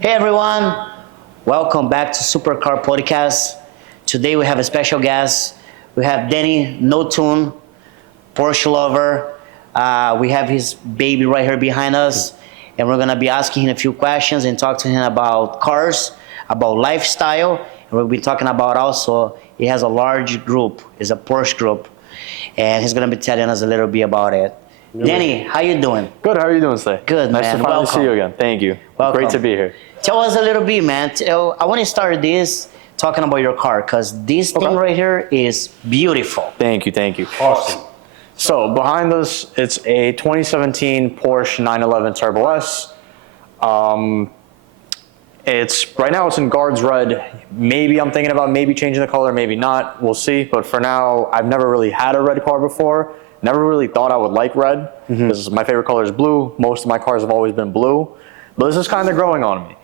Hey everyone, welcome back to Supercar Podcast. Today we have a special guest. We have Danny No Tune, Porsche lover. We have his baby right here behind us, and we're gonna be asking him a few questions and talk to him about cars, about lifestyle, and we'll be talking about also he has a large group, it's a Porsche group, and he's gonna be telling us a little bit about it. Danny, how you doing? Good. How are you doing today? Good, nice man. to finally Welcome. see you again. Thank you. Welcome. Great to be here. Tell us a little bit, man. I want to start this talking about your car because this thing right here is beautiful. Thank you. Thank you. Awesome. So behind us, it's a 2017 Porsche 911 Turbo S. It's right now it's in Guards Red. Maybe I'm thinking about maybe changing the color, maybe not. We'll see. But for now, I've never really had a red car before. Never really thought I would like red because my favorite color is blue. Most of my cars have always been blue, but this is kind of growing on me.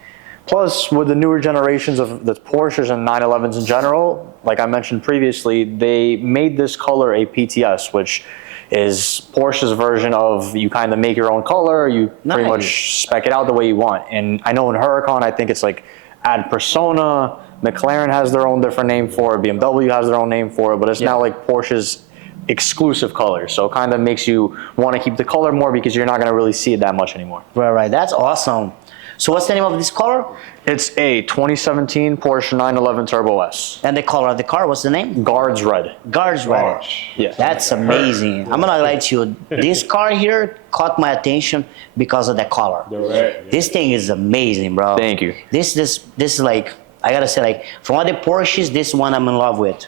Plus, with the newer generations of the Porsches and 911s in general, like I mentioned previously, they made this color a PTS, which is Porsche's version of you kind of make your own color, you pretty much spec it out the way you want. And I know in Huracan, I think it's like Ad Persona, McLaren has their own different name for it, BMW has their own name for it, but it's now like Porsche's exclusive color, so it kind of makes you want to keep the color more because you're not going to really see it that much anymore. Right. That's awesome. So what's the name of this car? It's a 2017 Porsche 911 Turbo S. And the color of the car, what's the name? Guards Red. Guards Red. Yeah. That's amazing. I'm gonna lie to you. This car here caught my attention because of the color. The red, yeah. This thing is amazing, bro. Thank you. This is like, I gotta say, like, from all the Porsches, this one I'm in love with.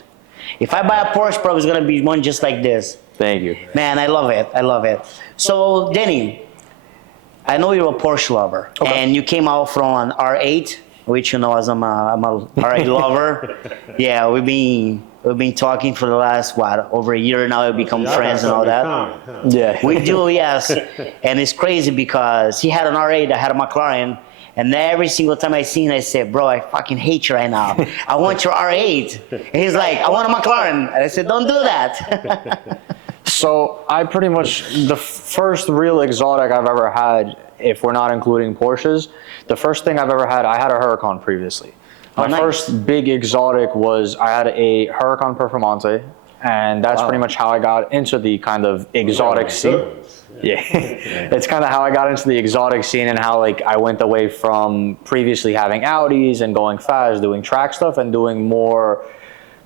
If I buy a Porsche, probably it's gonna be one just like this. Thank you. Man, I love it. I love it. So, Danny, I know you're a Porsche lover, and you came out from an R8, which you know as I'm a R8 lover. Yeah, we've been talking for the last over a year now. We become friends and all that. Yeah. We do, yes. And it's crazy because he had an R8, I had a McLaren. And every single time I see him, I say, bro, I fucking hate you right now. I want your R8. And he's like, I want a McLaren. And I said, don't do that. So I pretty much, the first real exotic I've ever had, if we're not including Porsches, the first thing I've ever had, I had a Huracan previously. My first big exotic was I had a Huracan Performante, and that's pretty much how I got into the kind of exotic scene. Yeah, it's kind of how I got into the exotic scene and how like I went away from previously having Audis and going fast, doing track stuff and doing more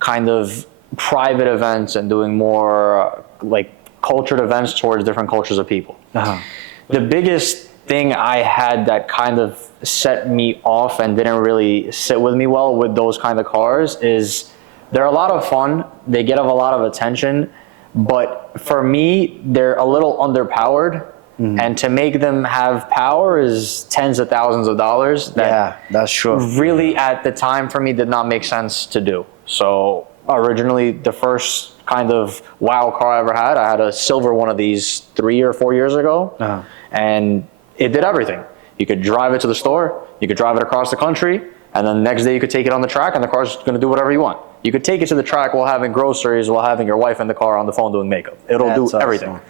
kind of private events and doing more like cultured events towards different cultures of people. The biggest thing I had that kind of set me off and didn't really sit with me well with those kind of cars is they're a lot of fun, they get a lot of attention, but for me, they're a little underpowered, and to make them have power is tens of thousands of dollars. Yeah, that's true. Really, at the time, for me, did not make sense to do. So originally, the first kind of wow car I ever had, I had a silver one of these 3 or 4 years ago, and it did everything. You could drive it to the store, you could drive it across the country, and then the next day you could take it on the track, and the car's going to do whatever you want. You could take it to the track while having groceries, while having your wife in the car on the phone doing makeup. It'll do everything.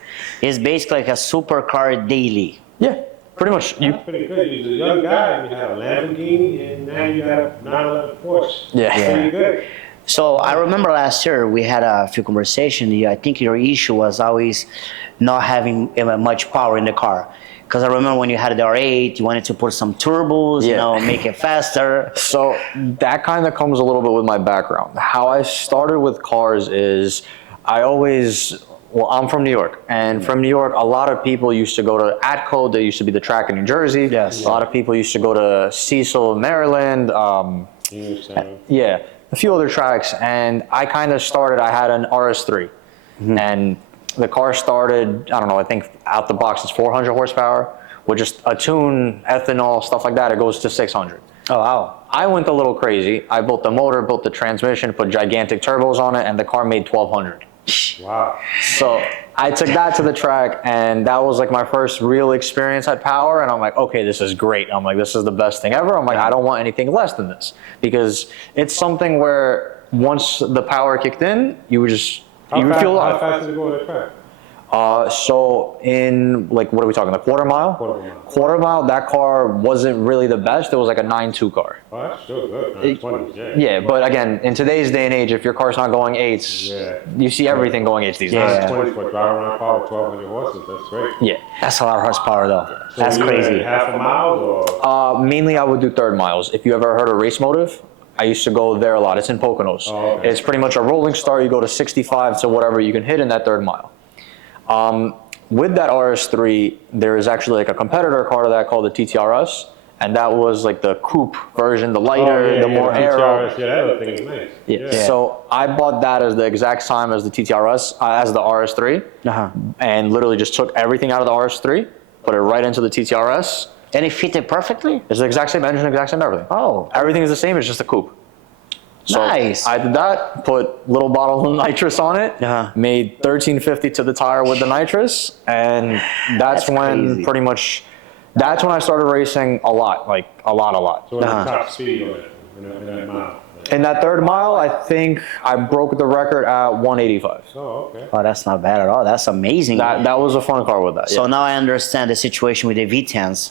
It's basically like a supercar daily. Yeah, pretty much. That's pretty good. You was a young guy, you had a Lamborghini, and now you got a 911 Porsche. Yeah. That's pretty good. So I remember last year we had a few conversations. I think your issue was always not having much power in the car. Because I remember when you had the R8, you wanted to put some turbos, you know, make it faster. So that kind of comes a little bit with my background. How I started with cars is I'm from New York. And from New York, a lot of people used to go to ATCO. They used to be the track in New Jersey. Yes. A lot of people used to go to Cecil, Maryland. Yeah, a few other tracks. And I kind of started, I had an RS3. And the car started, I don't know, I think out the box it's 400 horsepower. With just a tune, ethanol, stuff like that, it goes to 600. Oh, wow. I went a little crazy. I built the motor, built the transmission, put gigantic turbos on it, and the car made 1,200. Wow. So I took that to the track, and that was like my first real experience at power, and I'm like, okay, this is great. I'm like, this is the best thing ever. I'm like, I don't want anything less than this. Because it's something where once the power kicked in, you would feel How fast is it going to track? So in like, what are we talking? The quarter mile? Quarter mile. Quarter mile, that car wasn't really the best. It was like a 9.2 car. Oh, that's still good. 920, yeah. Yeah, but again, in today's day and age, if your car's not going eights, Yeah. you see everything going eights these days. Yeah. 920 for drive around car with 1,200 horses. That's great. Yeah. That's a lot of horsepower, though. So That's you crazy. at half a mile or? Mainly, I would do third miles. If you ever heard of Race Motive, I used to go there a lot. It's in Poconos. Oh, okay. It's pretty much a rolling start. You go to 65 to whatever you can hit in that third mile. With that RS3, there is actually like a competitor car to that called the TTRS, and that was like the coupe version, the lighter, the more aero. TTRS, yeah, that other thing is nice. Yeah. So I bought that as the exact time as the TTRS, as the RS3, Uh-huh. and literally just took everything out of the RS3, put it right into the TTRS. And it fitted perfectly? It's the exact same engine, exact same everything. Oh. Everything is the same, it's just a coupe. So Nice. I did that, put little bottle of nitrous on it, Uh-huh. made 1350 to the tire with the nitrous, and that's when crazy. pretty much, that's when I started racing a lot, like a lot. So what's Uh-huh. the top speed on it in that mile? In that third mile, I think I broke the record at 185. Oh, okay. Oh, that's not bad at all. That's amazing. That was a fun car with that. So Yeah, now I understand the situation with the V10s.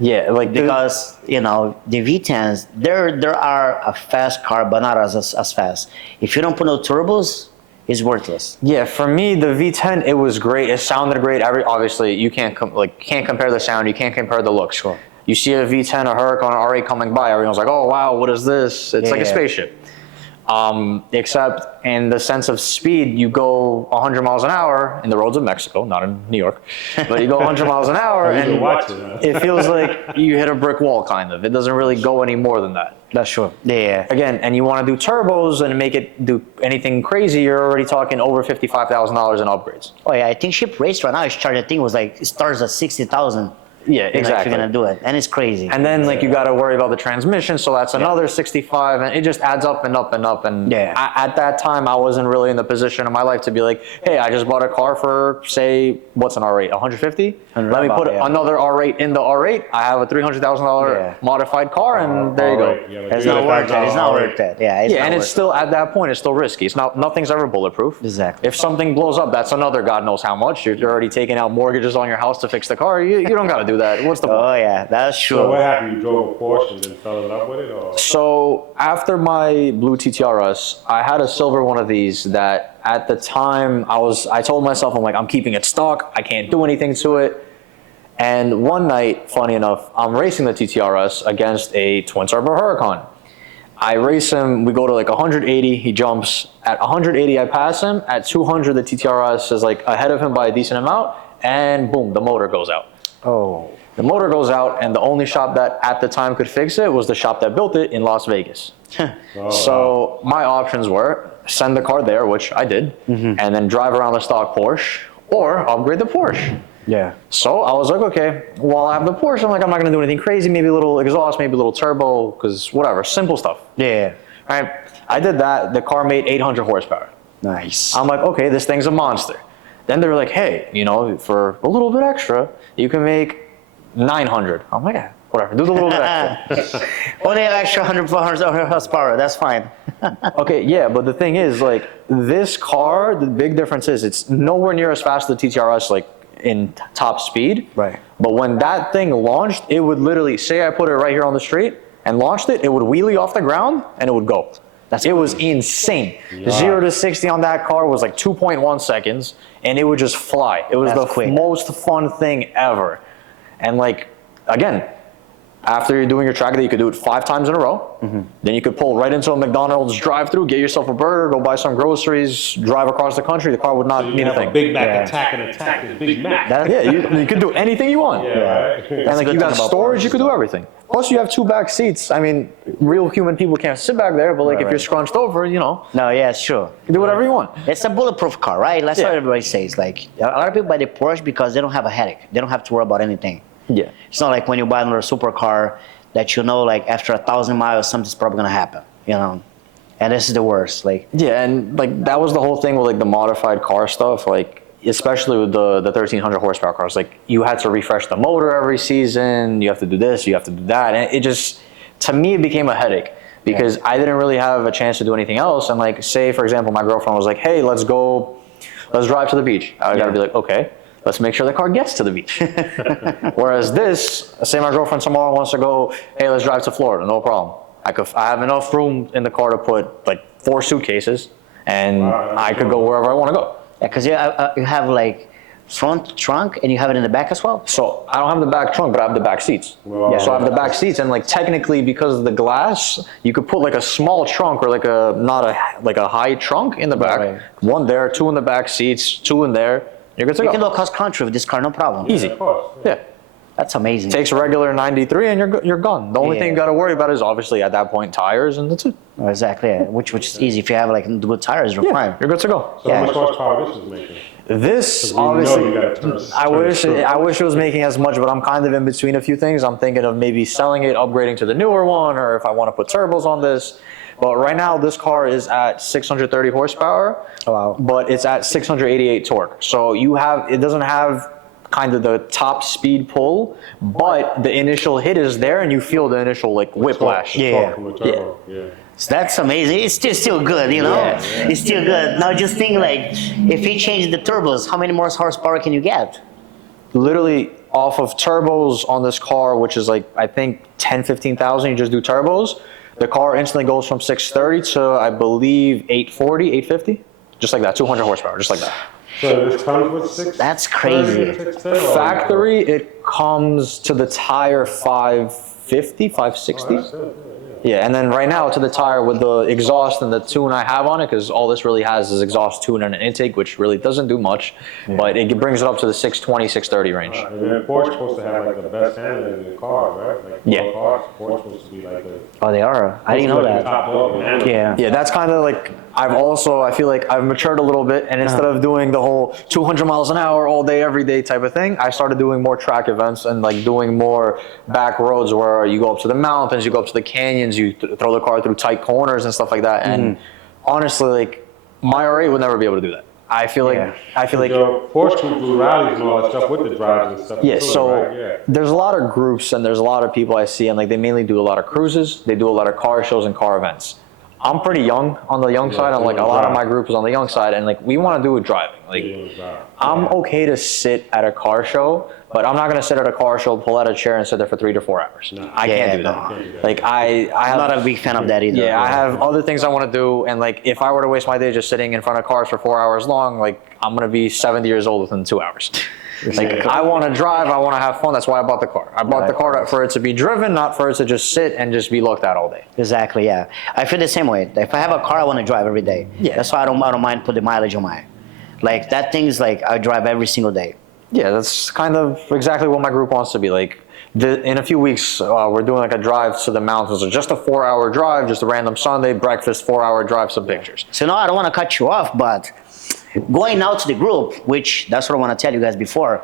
yeah, like Because, you know, the V10s, there are a fast car, but not as fast. If you don't put no turbos, it's worthless. yeah, for me the V10 it was great. It sounded great. Obviously you can't can't compare the sound. You can't compare the look. Sure. You see a V10, a Huracan, an R8 coming by, everyone's like, oh wow, what is this? It's like a Yeah. spaceship. Except in the sense of speed, you go 100 miles an hour in the roads of Mexico, not in New York, but you go 100 miles an hour You can and watch it. Huh? it feels like you hit a brick wall kind of. It doesn't really go any more than that. That's true. Yeah. Again, and you want to do turbos and make it do anything crazy, you're already talking over $55,000 in upgrades. Oh yeah, I think Ship Race right now, its charge, I think was like, it starts at 60,000. Yeah, If exactly. you're gonna do it, and it's crazy. And then like you got to worry about the transmission, so that's another 65, and it just adds up and up and up. And Yeah. at that time, I wasn't really in the position in my life to be like, hey, I just bought a car for say what's an R8, 150. Let me about, put yeah. another R8 in the R8. I have a $300,000 Yeah. modified car, and there you go. Alright, yeah, It's not worth it. It's not worth it. Yeah, it's Yeah, not and worth it's still at that point, it's still risky. It's not, nothing's ever bulletproof. Exactly. If something blows up, that's another God knows how much. You're already taking out mortgages on your house to fix the car. You don't got to do that. What's the point? Oh yeah, that's true. So what happened? You drove a Porsche and then fell in love with it, or? So after my blue TTRS, I had a silver one of these that at the time I told myself, I'm like, I'm keeping it stock. I can't do anything to it. And one night, funny enough, I'm racing the TTRS against a twin turbo Huracan. I race him, we go to like 180, he jumps. At 180, I pass him. At 200, the TTRS is like ahead of him by a decent amount, and boom, the motor goes out. Oh. The motor goes out, and the only shop that at the time could fix it was the shop that built it in Las Vegas. So my options were send the car there, which I did, and then drive around the stock Porsche, or upgrade the Porsche. Yeah. So I was like, okay, well, I have the Porsche. I'm like, I'm not gonna do anything crazy, maybe a little exhaust, maybe a little turbo, because whatever, simple stuff. Yeah. All right, I did that. The car made 800 horsepower. Nice. I'm like, okay, this thing's a monster. Then they were like, hey, you know, for a little bit extra, you can make 900. I'm like, yeah, whatever, do the little bit extra. Only an extra 100 horsepower. That's fine. Okay, yeah, but the thing is, like, this car, the big difference is it's nowhere near as fast as the TTRS, like, in top speed. Right. But when that thing launched, it would literally, say I put it right here on the street and launched it, it would wheelie off the ground and it would go. It was insane. 0 to 60 on that car was like 2.1 seconds, and it would just fly. It was That's the quick. most fun thing ever. And like, again, after you're doing your track day, you could do it 5 times in a row. Then you could pull right into a McDonald's drive-through, get yourself a burger, go buy some groceries, drive across the country. The car would not You need have a a thing. Big Mac Yeah. attack is Big Mac. Yeah, you could do anything you want. Yeah, right. And like good you got thing about storage, Porsche, you could do everything. Plus you have 2 back seats. I mean, real human people can't sit back there, but like if you're scrunched over, you know, No, yeah, it's true. you do whatever you want. It's a bulletproof car, right? That's what Yeah. everybody says. Like, a lot of people buy the Porsche because they don't have a headache. They don't have to worry about anything. Yeah. It's not like when you buy another supercar that you know, like, after 1,000 miles, something's probably gonna happen, you know? And this is the worst. Like, Yeah, and like that was the whole thing with like the modified car stuff, like especially with the 1300 horsepower cars. Like you had to refresh the motor every season, you have to do this, you have to do that. And it just, to me, it became a headache because I didn't really have a chance to do anything else. And like, say, for example, my girlfriend was like, hey, let's go let's drive to the beach. I gotta be like, okay, let's make sure the car gets to the beach. Whereas this, say my girlfriend tomorrow wants to go, hey, let's drive to Florida, no problem. I have enough room in the car to put like 4 suitcases, and I could go wherever I want to go. Yeah, because you have like front trunk and you have it in the back as well. So I don't have the back trunk, but I have the back seats. Well, So I have the back seats, and like technically, because of the glass, you could put like a small trunk or like a high trunk in the back. Right. 1 there, 2 in the back seats, 2 in there. You're good to You go. can do cross country with this car, no problem. Easy. Of course. Yeah. That's amazing. Takes a regular 93 and you're gone. The only Yeah. thing you got to worry about is obviously at that point tires, and that's it. Exactly, yeah. which is easy. If you have like good tires, you're fine. You're good to go. So Yeah. how much horsepower this is making? This We know obviously, you gotta turn I wish it was making as much, but I'm kind of in between a few things. I'm thinking of maybe selling it, upgrading to the newer one, or if I want to put turbos on this. But right now, this car is at 630 horsepower, Oh, wow. but it's at 688 torque. So it doesn't have kind of the top speed pull, but the initial hit is there, and you feel the initial like whiplash. Yeah. From the turbo. Yeah. So that's amazing. It's still good, you know? Yeah. It's still good. Now just think like, if you change the turbos, how many more horsepower can you get? Literally off of turbos on this car, which is like, I think 10, 15,000, you just do turbos. The car instantly goes from 630 to, I believe, 840, 850. Just like that, 200 horsepower, just like that. So this comes with 6. That's crazy. Factory, it comes to the tire 550, 560. Yeah, and then right now to the tire with the exhaust and the tune I have on it, because all this really has is exhaust, tune, and an intake, which really doesn't do much, but it brings it up to the 620, 630 range. And then Porsche supposed to have like the best handling in the car, right? Like Yeah. cars, Porsche supposed to be like the Oh, they are. I didn't know like the that. top dog in handling. Yeah. Yeah, that's kind of like, I feel like I've matured a little bit, and instead of doing the whole 200 miles an hour all day, every day type of thing, I started doing more track events and like doing more back roads where you go up to the mountains, you go up to the canyons, you throw the car through tight corners and stuff like that. And honestly, like my R8 would never be able to do that. I feel like, You know, Porsche would do rallies and all that stuff with the drives and stuff. yeah, too, so right? Yeah. there's a lot of groups and there's a lot of people I see, and like they mainly do a lot of cruises, they do a lot of car shows and car events. I'm pretty young on the young side, and like a lot of my group is on the young side, and like we want to do it driving. Like I'm okay to sit at a car show, but I'm not gonna sit at a car show, pull out a chair, and sit there for 3 to 4 hours. I can't do that. no. Like I I'm have not a big fan of that either. yeah, I have other things I want to do, and like if I were to waste my day just sitting in front of cars for 4 hours long, like I'm gonna be 70 years old within 2 hours. Like I want to drive, I want to have fun. That's why I bought the car. I bought the car for it to be driven, not for it to just sit and just be looked at all day. Exactly, yeah. I feel the same way. If I have a car, I want to drive every day. Yeah. That's why I don't mind put the mileage on mine. Like that thing's like I drive every single day. Yeah, that's kind of exactly what my group wants to be like. In a few weeks, we're doing like a drive to the mountains, or just a 4-hour drive, just a random Sunday breakfast, 4-hour drive, some pictures. So no, I don't want to cut you off, but going out to the group, which that's what I want to tell you guys before.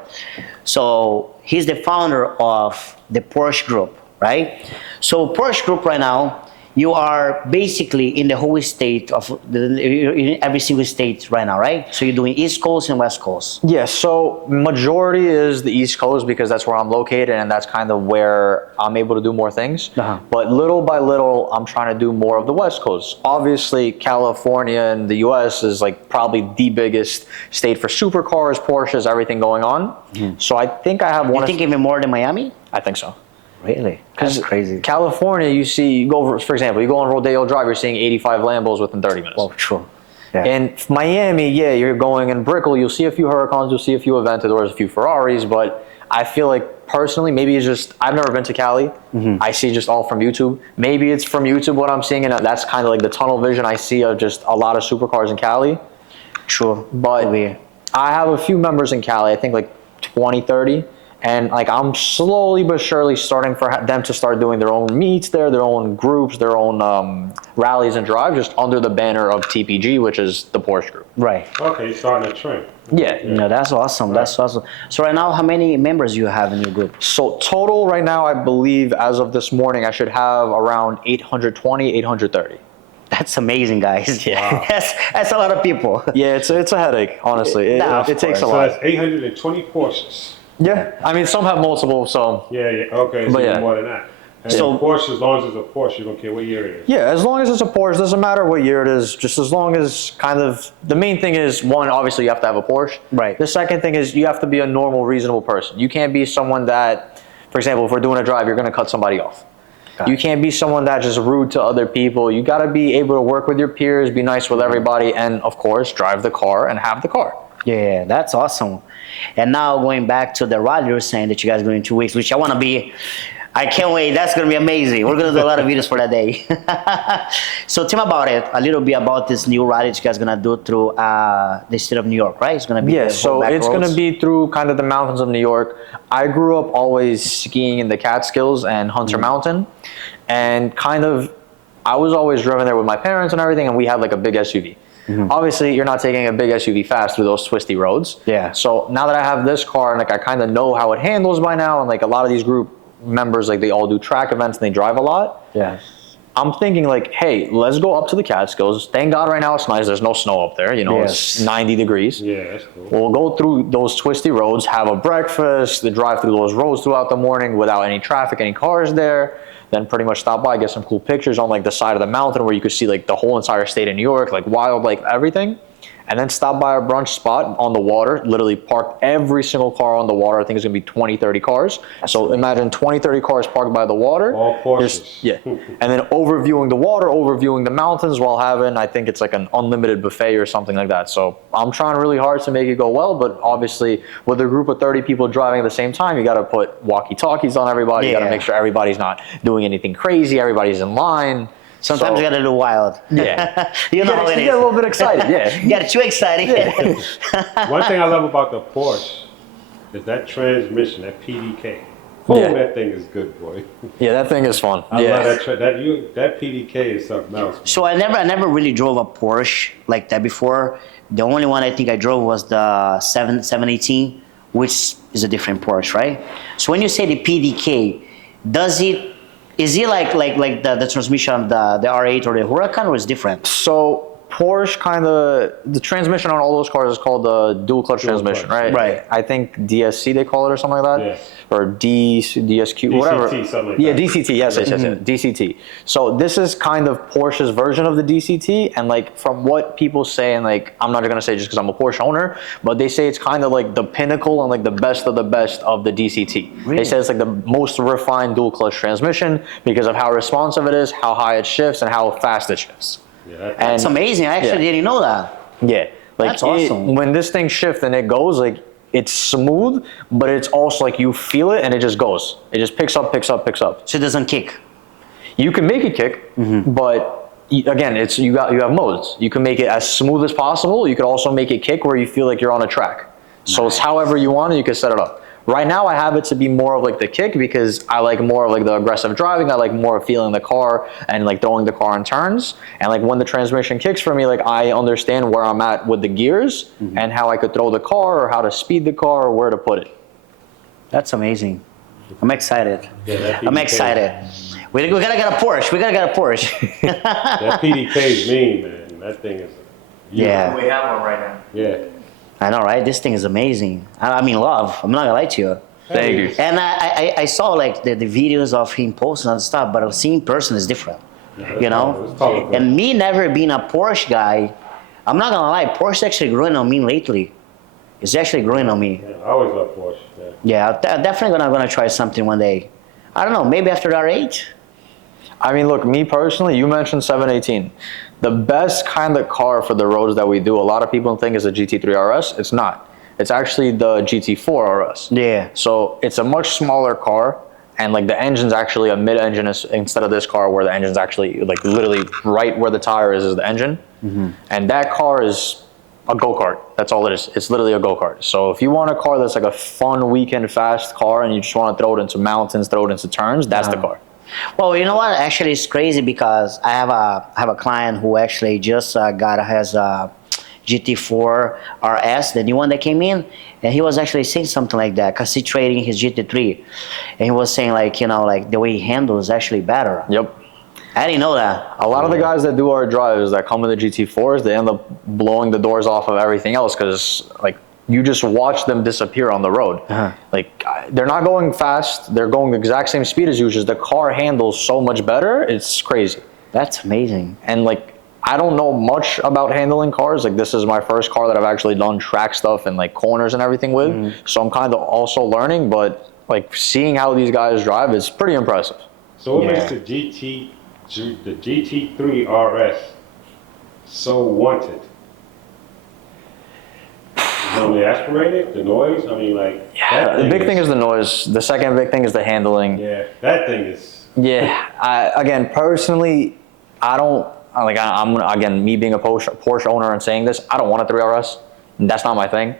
So he's the founder of the Porsche Group, right? So Porsche Group right now, you are basically in the whole state of in every single state right now, right? So you're doing East Coast and West Coast. Yeah, so majority is the East Coast because that's where I'm located and that's kind of where I'm able to do more things. But little by little, I'm trying to do more of the West Coast. Obviously, California and the US is like probably the biggest state for supercars, Porsches, everything going on. So I think I have one. You think even more than Miami? I think so. Really? That's crazy. California, you go, for example, you go on Rodeo Drive, you're seeing 85 Lambos within 30 minutes. Oh, true. Yeah. In Miami, yeah, you're going in Brickell, you'll see a few Huracans, you'll see a few Aventadors, a few Ferraris, but I feel like personally, maybe it's just, I've never been to Cali. I see just all from YouTube. Maybe it's from YouTube what I'm seeing, and that's kind of like the tunnel vision I see of just a lot of supercars in Cali. True. But I have a few members in Cali, I think like 20, 30. And like I'm slowly but surely starting for them to start doing their own meets there, their own groups, their own rallies and drives, just under the banner of TPG, which is the Porsche Group. Right. Okay, you're starting a trend. Yeah. No, that's awesome. That's awesome. So right now, how many members you have in your group? So total right now, I believe as of this morning, I should have around 820, 830. That's amazing, guys. Yeah. That's a lot of people. Yeah, it's a headache, honestly. It takes a So lot. that's 820 Porsches. Yeah, I mean, some have multiple, so. Yeah, yeah. Okay, so But yeah. more than that. And So- Porsche, as long as it's a Porsche, you don't care what year it is. Yeah, as long as it's a Porsche, doesn't matter what year it is, just as long as kind of, the main thing is, one, obviously you have to have a Porsche. Right. The second thing is you have to be a normal, reasonable person. You can't be someone that, for example, if we're doing a drive, you're going to cut somebody off. You can't be someone that's just rude to other people. You got to be able to work with your peers, be nice with everybody, and of course, drive the car and have the car. Yeah, that's awesome. And now going back to the rally, you were saying that you guys are going in 2 weeks, which I want to be. I can't wait. That's going to be amazing. We're going to do a lot of videos for that day. So tell me about it, a little bit about this new rally that you guys are going to do through the state of New York, right? It's going to be Yeah, the so whole back it's going to roads? be through kind of the mountains of New York. I grew up always skiing in the Catskills and Hunter Mountain, and kind of, I was always driven there with my parents and everything, and we had like a big SUV. Obviously, you're not taking a big SUV fast through those twisty roads. Yeah. So now that I have this car and like I kind of know how it handles by now, and like a lot of these group members, like they all do track events and they drive a lot. Yeah. I'm thinking like, hey, let's go up to the Catskills. Thank God right now it's nice. There's no snow up there. You know, Yes. it's 90 degrees. Yeah, that's cool. We'll go through those twisty roads, have a breakfast, then drive through those roads throughout the morning without any traffic, any cars there. Then pretty much stop by, get some cool pictures on like the side of the mountain where you could see like the whole entire state of New York, like wild, like everything. And then stop by a brunch spot on the water, literally park every single car on the water. I think it's gonna be 20, 30 cars. So imagine 20, 30 cars parked by the water. All Porsches. Yeah. And then overviewing the water, overviewing the mountains while having, I think it's like an unlimited buffet or something like that. So I'm trying really hard to make it go well, but obviously with a group of 30 people driving at the same time, you gotta put walkie-talkies on everybody. You Yeah. gotta make sure everybody's not doing anything crazy, everybody's in line. Sometimes So- you got a little wild. Yeah. You know how it You is. get a little bit excited, yeah. You got too excited. One thing I love about the Porsche is that transmission, that PDK. Oh, Yeah. that thing is good, boy. Yeah, that thing is fun. I Yeah. love that PDK is something else. So I never really drove a Porsche like that before. The only one I think I drove was the 718, which is a different Porsche, right? So when you say the PDK, is it like the transmission of the R8 or the Huracan, or is it different? So Porsche kind of, the transmission on all those cars is called the dual clutch Dual transmission, clutch. right? Right. I think DSC they call it or something like that. Yes. Or DSQ, whatever. something like Yeah, that. DCT, yes, DCT. So this is kind of Porsche's version of the DCT, and like from what people say, and like I'm not gonna say just because I'm a Porsche owner, but they say it's kind of like the pinnacle and like the best of the DCT. Really? They say it's like the most refined dual clutch transmission because of how responsive it is, how high it shifts, and how fast it shifts. Yeah, that- And It's amazing. I actually yeah. didn't know that. yeah, like That's awesome. when this thing shifts and it goes, like it's smooth, but it's also like you feel it and it just goes. It just picks up. So it doesn't kick. You can make it kick, but again, it's you have modes. You can make it as smooth as possible. You could also make it kick where you feel like you're on a track. So it's however you want it. You can set it up. Right now, I have it to be more of like the kick because I like more of like the aggressive driving. I like more of feeling the car and like throwing the car in turns. And like when the transmission kicks for me, like I understand where I'm at with the gears and how I could throw the car or how to speed the car or where to put it. That's amazing. I'm excited. Yeah, that I'm PDK. excited. We gotta get a Porsche. We gotta get a Porsche. That PDK is mean, man. That thing is. Yeah. We have one right now. Yeah. I know, right? This thing is amazing. I'm in love. I'm not gonna lie to you. Thank you. And I saw like the videos of him posting and stuff, but seeing in person is different. You know? It's colorful. And me never being a Porsche guy, I'm not gonna lie, Porsche actually growing on me lately. It's actually growing on me. Yeah, I always love Porsche. Yeah. Yeah, I'm definitely gonna try something one day. I don't know, maybe after the R8? I mean, look, me personally, you mentioned 718. The best kind of car for the roads that we do, a lot of people think is a GT3 RS. It's not. It's actually the GT4 RS. Yeah. So it's a much smaller car, and like the engine's actually a mid-engine instead of this car where the engine's actually like literally right where the tire is the engine. And that car is a go-kart. That's all it is. It's literally a go-kart. So if you want a car that's like a fun weekend fast car and you just want to throw it into mountains, throw it into turns, that's the car. Well, you know what? Actually, it's crazy because I have a client who actually just has a GT4 RS, the new one that came in, and he was actually saying something like that because he's trading his GT3, and he was saying like, you know, like the way he handles is actually better. Yep. I didn't know that. A lot of the guys that do our drives that come in the GT4s, they end up blowing the doors off of everything else because like you just watch them disappear on the road. Like, they're not going fast. They're going the exact same speed as you. Just the car handles so much better. It's crazy. That's amazing. And like, I don't know much about handling cars. Like, this is my first car that I've actually done track stuff and like corners and everything with. So I'm kind of also learning, but like seeing how these guys drive is pretty impressive. So what Yeah. makes the GT3 RS so wanted? Normally aspirated, the noise. I mean, like that The big thing is the noise. The second big thing is the handling. yeah, that thing is. Yeah, again, personally, I don't like. I'm gonna, again, me being a Porsche owner and saying this, I don't want a 3RS. That's not my thing.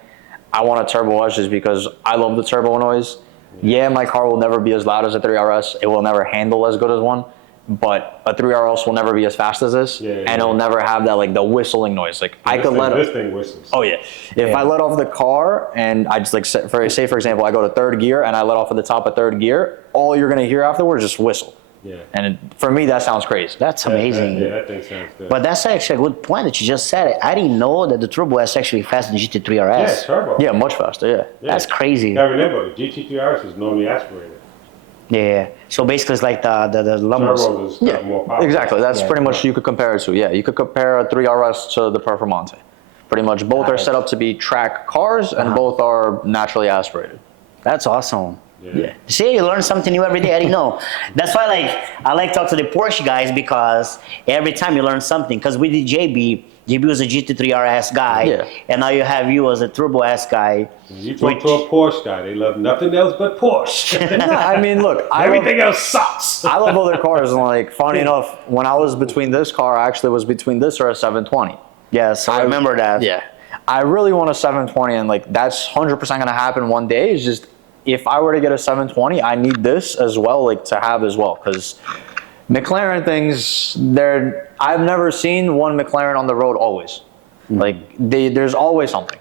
I want a Turbo S just because I love the turbo noise. Yeah, my car will never be as loud as a 3RS. It will never handle as good as one. But a 3RS will never be as fast as this, and it'll never have that like the whistling noise. Like I could let this thing whistles. Oh yeah, if I let off the car and I just like say for example I go to third gear and I let off at the top of third gear, all you're gonna hear afterwards is just whistle. Yeah. And for me that sounds crazy. That's amazing. Yeah, that thing sounds good. But that's actually a good point that you just said. I didn't know that the Turbo S actually faster than GT3 RS. yeah, turbo. Yeah, much faster. Yeah. That's crazy. Now remember, the GT3 RS is normally aspirated. Yeah. So basically, it's like the lumens. Turbo is more powerful. Exactly. That's Yeah. pretty much you could compare it to. Yeah, you could compare a 3RS to the Performante. Pretty much both are set up to be track cars and both are naturally aspirated. That's awesome. Yeah. See, you learn something new every day. I didn't know. That's why, I like to talk to the Porsche guys because every time you learn something. Because we did JB. JB was a GT3 RS guy, and now you have you as a Turbo S guy. You talk to a Porsche guy, they love nothing else but Porsche. No, I mean, look, Everything else sucks. I love other cars, and like, funny enough, when I was between this car, I actually was between this or a 720. Yes, I remember that. Yeah, I really want a 720, and like that's 100% gonna happen one day. It's just if I were to get a 720, I need this as well, like to have as well, because McLaren things, I've never seen one McLaren on the road always. Like there's always something.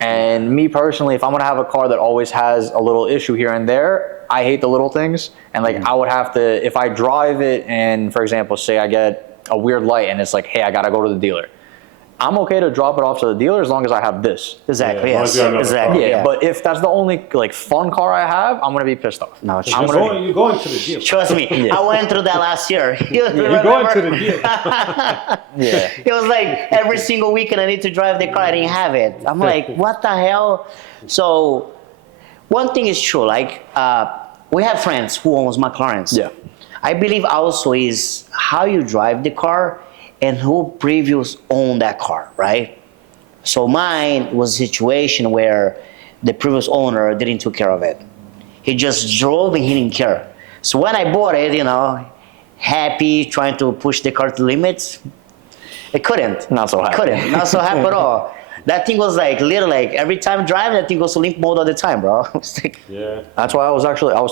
And me personally, if I'm gonna have a car that always has a little issue here and there, I hate the little things. And like I would have to, if I drive it and for example, say I get a weird light and it's like, hey, I gotta go to the dealer. I'm okay to drop it off to the dealer as long as I have this. Exactly. Yeah, Yes. as long as you have another Exactly. car. Yeah, but if that's the only like fun car I have, I'm gonna be pissed off. No, You're going to the deal. trust me. I went through that last year. You're going to the deal. Yeah. It was like every single weekend I need to drive the car. I didn't have it. I'm like, what the hell? So one thing is true. Like we have friends who owns McLarens. Yeah. I believe also is how you drive the car and who previous owned that car, right? So mine was a situation where the previous owner didn't take care of it. He just drove and he didn't care. So when I bought it, happy, trying to push the car to limits, it couldn't. Not so happy. Couldn't. Not so happy at all. That thing was like literally like every time driving, that thing goes to limp mode all the time, bro. It's like, Yeah. That's why I was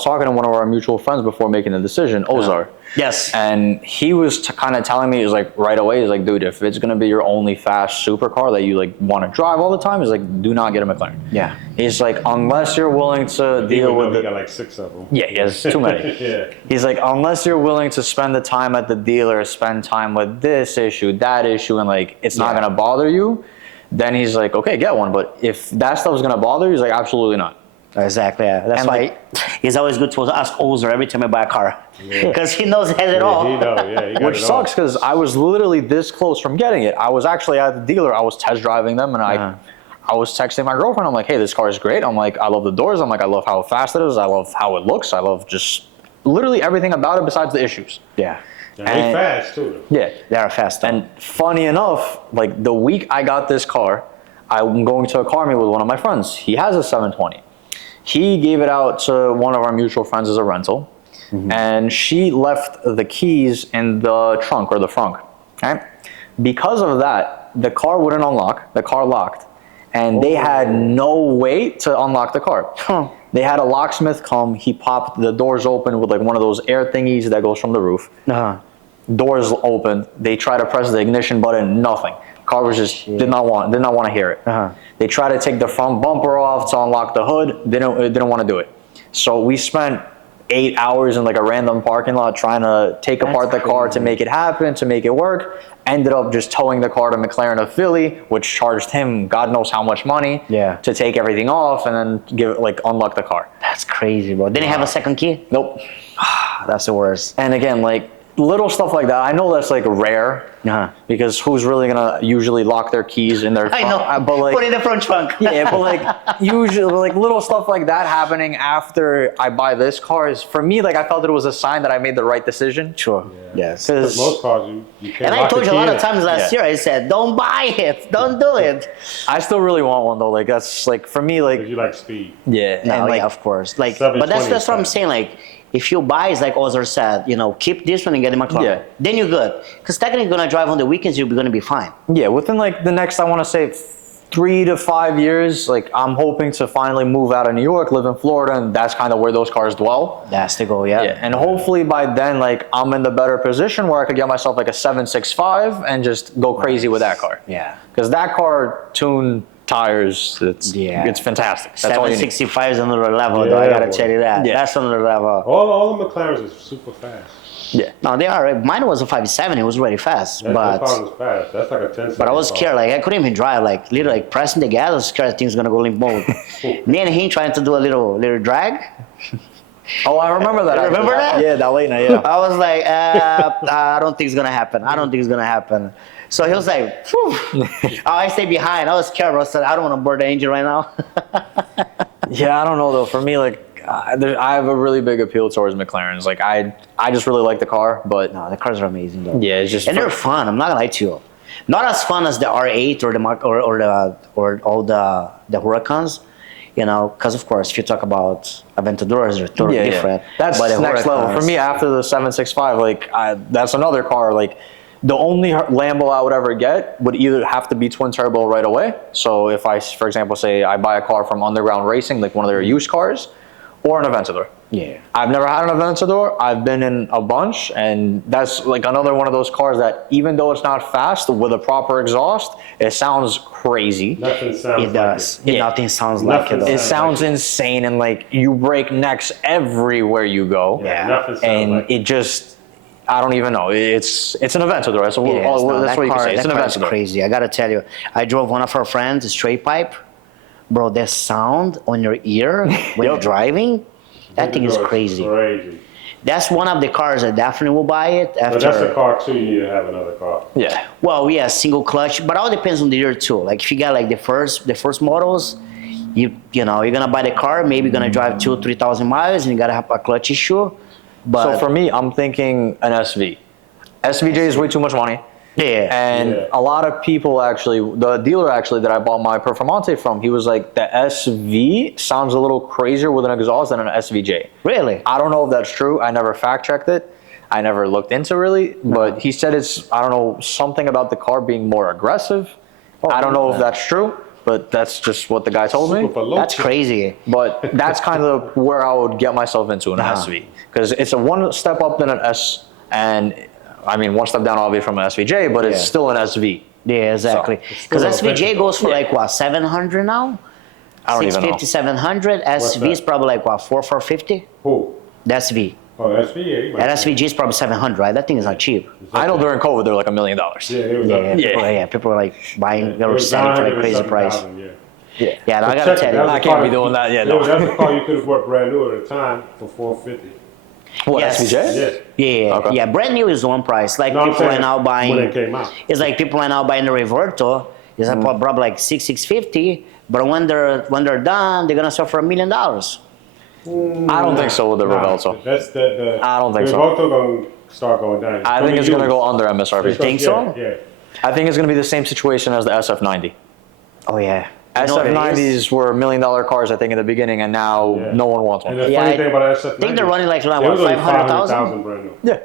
talking to one of our mutual friends before making the decision, Ozar. yes. And he was kind of telling me, he was like right away, he's like, dude, if it's gonna be your only fast supercar that you like want to drive all the time, he's like, do not get a McLaren. Yeah. He's like, unless you're willing to deal with He it. got like 6 of them. Yeah, he has too many. Yeah. He's like, unless you're willing to spend the time at the dealer, spend time with this issue, that issue, and like it's not gonna bother you, then he's like, okay, get one. But if that stuff's gonna bother you, he's like, absolutely not. Exactly. Yeah. That's And, why like, it's always good to ask Ozer every time I buy a car because he knows he has it all. He know, yeah, he got Which it all. sucks because I was literally this close from getting it. I was actually at the dealer. I was test driving them, and I was texting my girlfriend. I'm like, hey, this car is great. I'm like, I love the doors. I'm like, I love how fast it is. I love how it looks. I love just literally everything about it besides the issues. Yeah. And they and- fast too. Yeah. They are fast. And funny enough, like the week I got this car, I'm going to a car meet with one of my friends. He has a 720. He gave it out to one of our mutual friends as a rental, and she left the keys in the trunk or the frunk. Right? Because of that, the car wouldn't unlock. The car locked, and they had no way to unlock the car. They had a locksmith come. He popped the doors open with like one of those air thingies that goes from the roof. Doors opened. They tried to press the ignition button. Nothing. Car was just did not want to hear it. They tried to take the front bumper off to unlock the hood. Didn't want to do it. So we spent 8 hours in like a random parking lot trying to take apart the car to make it happen, to make it work. Ended up just towing the car to McLaren of Philly, which charged him God knows how much money to take everything off and then unlock the car. That's crazy, bro. Didn't have a second key? Nope. That's the worst. And again, like little stuff like that. I know that's like rare because who's really gonna usually lock their keys in their I know, but like put in the front trunk. yeah, but like usually like little stuff like that happening after I buy this car is for me like I felt that it was a sign that I made the right decision. Sure. Yeah. Yes. Because most cars you can't. And I told you a lot of times last year, I said, don't buy it, don't do it. I still really want one though. Like that's like for me like You like speed. yeah, No, and like yeah, of course. Like, 720 but that's what I'm is saying. Like, if you buy, it's like Ozar said, you know, keep this one and get in my car. Yeah. Then you're good. Because technically, you're gonna drive on the weekends, you're gonna be fine. yeah, within like the next I want to say 3 to 5 years, like I'm hoping to finally move out of New York, live in Florida, and that's kind of where those cars dwell. That's the goal, yeah. Yeah, and hopefully by then, like I'm in the better position where I could get myself like a 765 and just go crazy with that car. Yeah. Because that car tuned tires, it's fantastic. That's all you need. 765 is another level, though. I gotta boy. tell you that. Yeah. That's another level. All the McLarens are super fast. Yeah. No, they are. Mine was a 5.7. It was really fast, That but car was fast. That's like a 10. I was scared. Like I couldn't even drive. Like literally, like pressing the gas, I was scared things gonna go limp mode. Me and him trying to do a little drag. Oh, I remember that. You remember that? Yeah, that late night. Yeah. I was like, I don't think it's gonna happen. I don't think it's gonna happen. So he was like, phew. I stayed behind. I was scared. I said, I don't want to board the engine right now. Yeah, I don't know though. For me, like I have a really big appeal towards McLarens. Like I just really like the car, but No, the cars are amazing though. yeah, it's just And they're fun. I'm not gonna lie to you. Not as fun as the R8 or the or all the Huracans, you know, because of course if you talk about Aventadoras, they're totally different. That's But the next level for Huracans- me. After the 765, like that's another car. Like the only Lambo I would ever get would either have to be twin turbo right away. So if I, for example, say I buy a car from Underground Racing, like one of their used cars, or an Aventador. Yeah. I've never had an Aventador. I've been in a bunch, and that's like another one of those cars that even though it's not fast, with a proper exhaust, it sounds crazy. Nothing sounds It does. like it. Nothing sounds like it. Nothing Though. It sounds insane, and like you break necks everywhere you go. Yeah. Nothing sounds And like it just, I don't even know. It's an Aventador. That's, Yes, no, that's that what you can car, say. It's that an car is Aventador. crazy. I gotta tell you, I drove one of our friends, a straight pipe. Bro, that sound on your ear when you're driving, that thing is It's crazy. Crazy. That's one of the cars I definitely will buy it But after. that's a car too. You need to have another car. Yeah. Well, yeah, single clutch, but all depends on the year too. Like if you got like the first models, you know you're gonna buy the car, maybe you're gonna drive 2,000-3,000 miles, and you gotta have a clutch issue. But So for me, I'm thinking an SV. SVJ is way too much money. yeah, And Yeah. a lot of people actually, the dealer actually that I bought my Performante from, he was like, the SV sounds a little crazier with an exhaust than an SVJ. really, I don't know if that's true. I never fact checked it. I never looked into really, but he said it's, I don't know, something about the car being more aggressive. I don't know if that's true, but that's just what the guy told me. Super low that's key. crazy. But that's kind of where I would get myself into an SV, because it's a one step up than an S, and I mean one step down obviously from an SVJ, but it's Yeah. still an SV. Yeah, exactly. Because still SVJ a goes for Yeah. like what 700 now. I don't even know. 650, 700. SV is that? probably like what 450. Who? The SV. Oh, SVA. That SVG is probably 700, right? That thing is not cheap. I know during COVID they're like $1 million. Yeah, it was Yeah, up. people are like buying, they It were was selling for like crazy 970,000, price. Yeah. Yeah, no, I But gotta check tell it, you. that was I a can't car be doing that. Yeah, no. That's a car you could have bought brand new at the time for 450. What, Yes. SVJ? Yes. Yeah, Okay. yeah, brand new is one price. Like No, I'm people are saying now buying. when it came out. It's like people are now buying the Reverto. It's probably like 650, but when they're done, they're gonna sell for $1 million. I don't think so with the Nah, Revelto. That's the. I don't think so. Revolto gonna start going down. I think it's going to go under MSRP. think so? Yeah. I think it's going to be the same situation as the SF90. Oh yeah. You know what it is? SF90s were $1 million cars, I think, in the beginning, and now Yeah. no one wants And one. the Yeah, funny I thing about SF90, think they're running like around, it what, was only 500,000? 500,000 brand new. Yeah.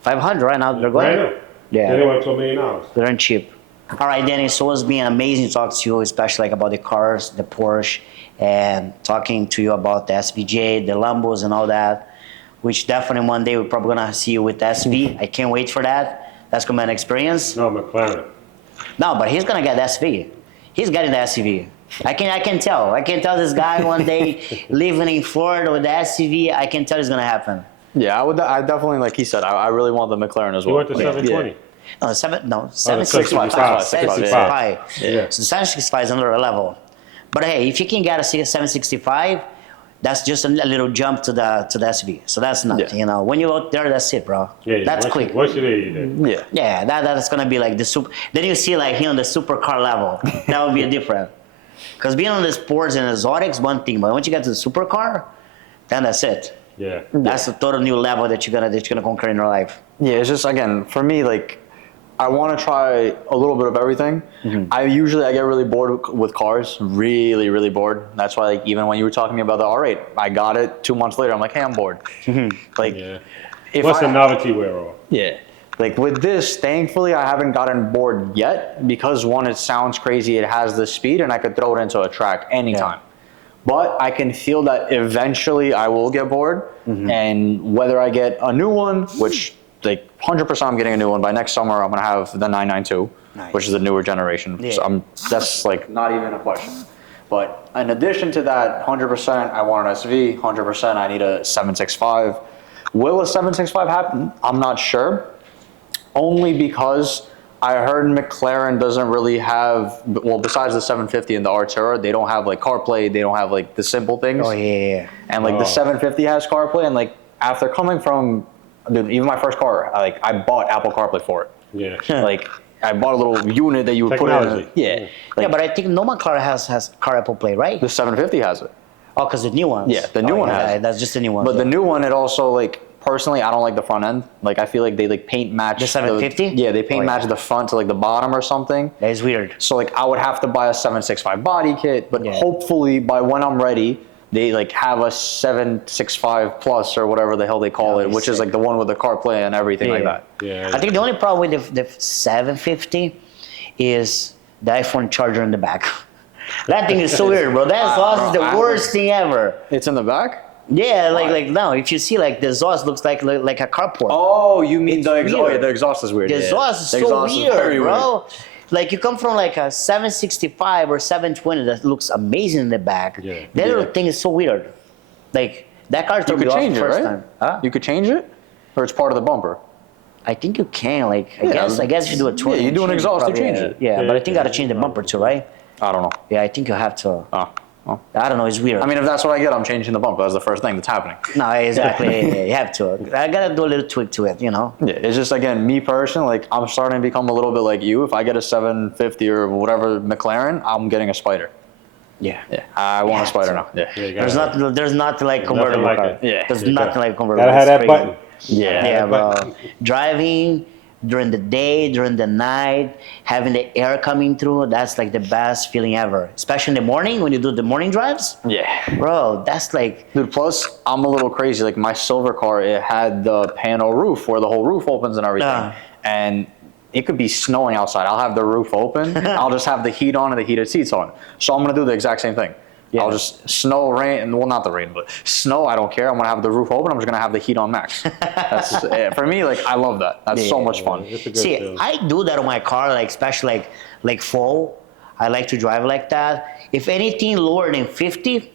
500 right now. They're Brand going. new. Yeah. Then it went to $1 million. They're not cheap. All right, Danny. So it's been amazing to talk to you, especially like about the cars, the Porsche, and talking to you about the SVJ, the Lambos, and all that. Which definitely one day we're probably gonna see you with SV. I can't wait for that. That's gonna be an experience. No, McLaren. No, but he's gonna get the SV. He's getting the SUV. I can tell. I can tell this guy one day living in Florida with the SUV. I can tell it's gonna happen. Yeah, I definitely, like he said, I really want the McLaren as You well. went to Yeah. 720. No, Oh, 765. 765. Yeah. So the 765 is another level. But hey, if you can get a 765, that's just a little jump to the SUV. So that's nothing. Yeah. You know, when you're out there, that's it, bro. Yeah, That's once quick. Once you're there, you're there. Yeah. Yeah, that's gonna be like the super. Then you see like him on the supercar level. That would be a different. Because being on the sports and exotics, one thing, but once you get to the supercar, then that's it. Yeah. That's a total new level that you're gonna conquer in your life. Yeah, it's just, again, for me, like, I want to try a little bit of everything. Mm-hmm. I get really bored with cars, really, really bored. That's why, like, even when you were talking to me about the R8, I got it 2 months later. I'm like, hey, I'm bored. Like, Yeah. if Once I, the novelty wear off. yeah, like with this, thankfully, I haven't gotten bored yet because one, it sounds crazy. It has the speed, and I could throw it into a track anytime. But I can feel that eventually I will get bored, and whether I get a new one, which like 100% I'm getting a new one by next summer, I'm gonna have the 992, which is the newer generation. Yeah. So that's like not even a question. But in addition to that, 100% I want an SV, 100% I need a 765. Will a 765 happen? I'm not sure. Only because I heard McLaren doesn't really have, well, besides the 750 and the Artura, they don't have like CarPlay, they don't have like the simple things. Oh yeah. And like the 750 has CarPlay, and like after coming from, dude, even my first car, I bought Apple CarPlay for it. Yeah. Like I bought a little unit that you would put Technology. in. Yeah. Yeah, Like, but I think no McLaren has car Apple Play, right? the 750 has it. Oh, because the new ones. Yeah, the new one has it. That's just the new one. But the new one, it also like, personally, I don't like the front end. Like I feel like they like paint match The 750? Yeah, they paint Oh, match yeah. the front to like the bottom or something. That is weird. So like I would have to buy a 765 body kit, but Yeah. hopefully by when I'm ready, they like have a 765 plus or whatever the hell they call That'd it, be which is sick. like the one with the CarPlay and everything like Yeah. that. Yeah. I think the only problem with the 750 is the iPhone charger in the back. That thing is so weird, bro. That exhaust is the I- worst thing ever. It's in the back? Yeah, like no. If you see like the exhaust looks like a carport. Oh, you mean the exhaust? Oh, weird. yeah, the exhaust is weird. The yeah. exhaust is The so exhaust is very weird, bro. Like you come from like a 765 or 720 that looks amazing in the back. Yeah. That little Yeah. thing is so weird. Like that car You threw me could off change the it, first right? time. Huh? You could change it? Or it's part of the bumper? I think you can. Like I Yeah, guess if you do a 20. you do an exhaust, you change it. Yeah, Yeah, but I think you yeah, gotta change the bumper too, right? I don't know. Yeah, I think you have to. Oh. Well, I don't know. It's weird. I mean, if that's what I get, I'm changing the bumper. That's the first thing that's happening. no, exactly. Yeah, you have to. I gotta do a little tweak to it, you know. Yeah, it's just, again, me personally, like, I'm starting to become a little bit like you. If I get a 750 or whatever McLaren, I'm getting a Spider. Yeah. Yeah, I want a Yeah, Spider so- now. Yeah. Yeah, you gotta There's nothing like nothing convertible like car. it. Yeah. There's You nothing gotta- like convertible. Gotta have It's that crazy. button. Yeah. Yeah, But- bro. Driving during the day, during the night, having the air coming through, that's like the best feeling ever. Especially in the morning when you do the morning drives. Yeah. Bro, that's like, Dude, plus, I'm a little crazy. Like, my silver car, it had the panel roof where the whole roof opens and everything. And it could be snowing outside. I'll have the roof open. I'll just have the heat on and the heated seats on. So I'm going to do the exact same thing. Yeah. I'll just snow, rain, well, not the rain, but snow, I don't care. I'm going to have the roof open. I'm just going to have the heat on max. That's for me, like, I love that. That's so much fun. It's a good see, feeling. I do that on my car, like especially like fall. I like to drive like that. If anything lower than 50,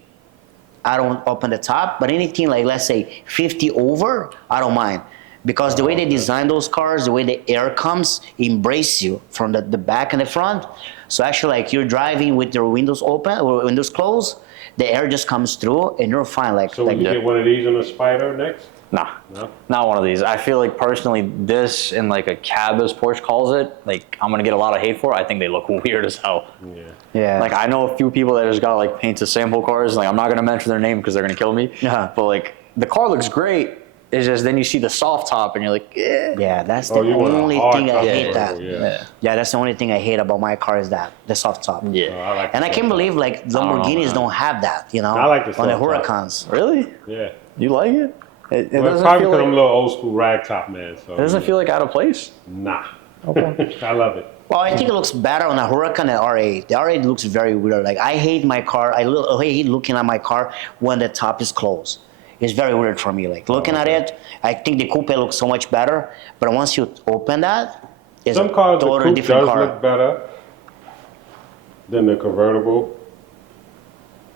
I don't open the top. But anything like, let's say 50 over, I don't mind. Because the way they design those cars, the way the air comes, embrace you from the back and the front. So actually, like you're driving with your windows open or windows closed, the air just comes through and you're fine. Like, So like will you get one of these on a Spider next? Nah, No? not one of these. I feel like personally, this in like a cab, as Porsche calls it, like I'm gonna get a lot of hate for. I think they look weird as hell. Yeah. yeah. Like I know a few people that just got like paint to sample cars. Like I'm not gonna mention their name because they're gonna kill me. Uh-huh. But like the car looks great. It's just then you see the soft top and you're like, eh. yeah, that's Oh, the you want a only hard thing I top hate. convertible, That. yeah. Yeah, that's the only thing I hate about my car is that the soft top. Yeah. Oh, I like And the I soft can't top. believe like don't know, Lamborghinis man. don't have that, you know, I like the on the soft top. Huracans. Really? Yeah. You like it? It Well, doesn't probably feel because I'm a like little old school rag top man. So it doesn't feel like out of place. Nah. Okay. I love it. Well, I think it looks better on a Huracan than R8. The R8 looks very weird. Like I hate my car. I hate looking at my car when the top is closed. It's very weird for me. Like looking at it, I think the coupe looks so much better. But once you open that, it's Some a cars, the totally coupe different does car. look better than the convertible.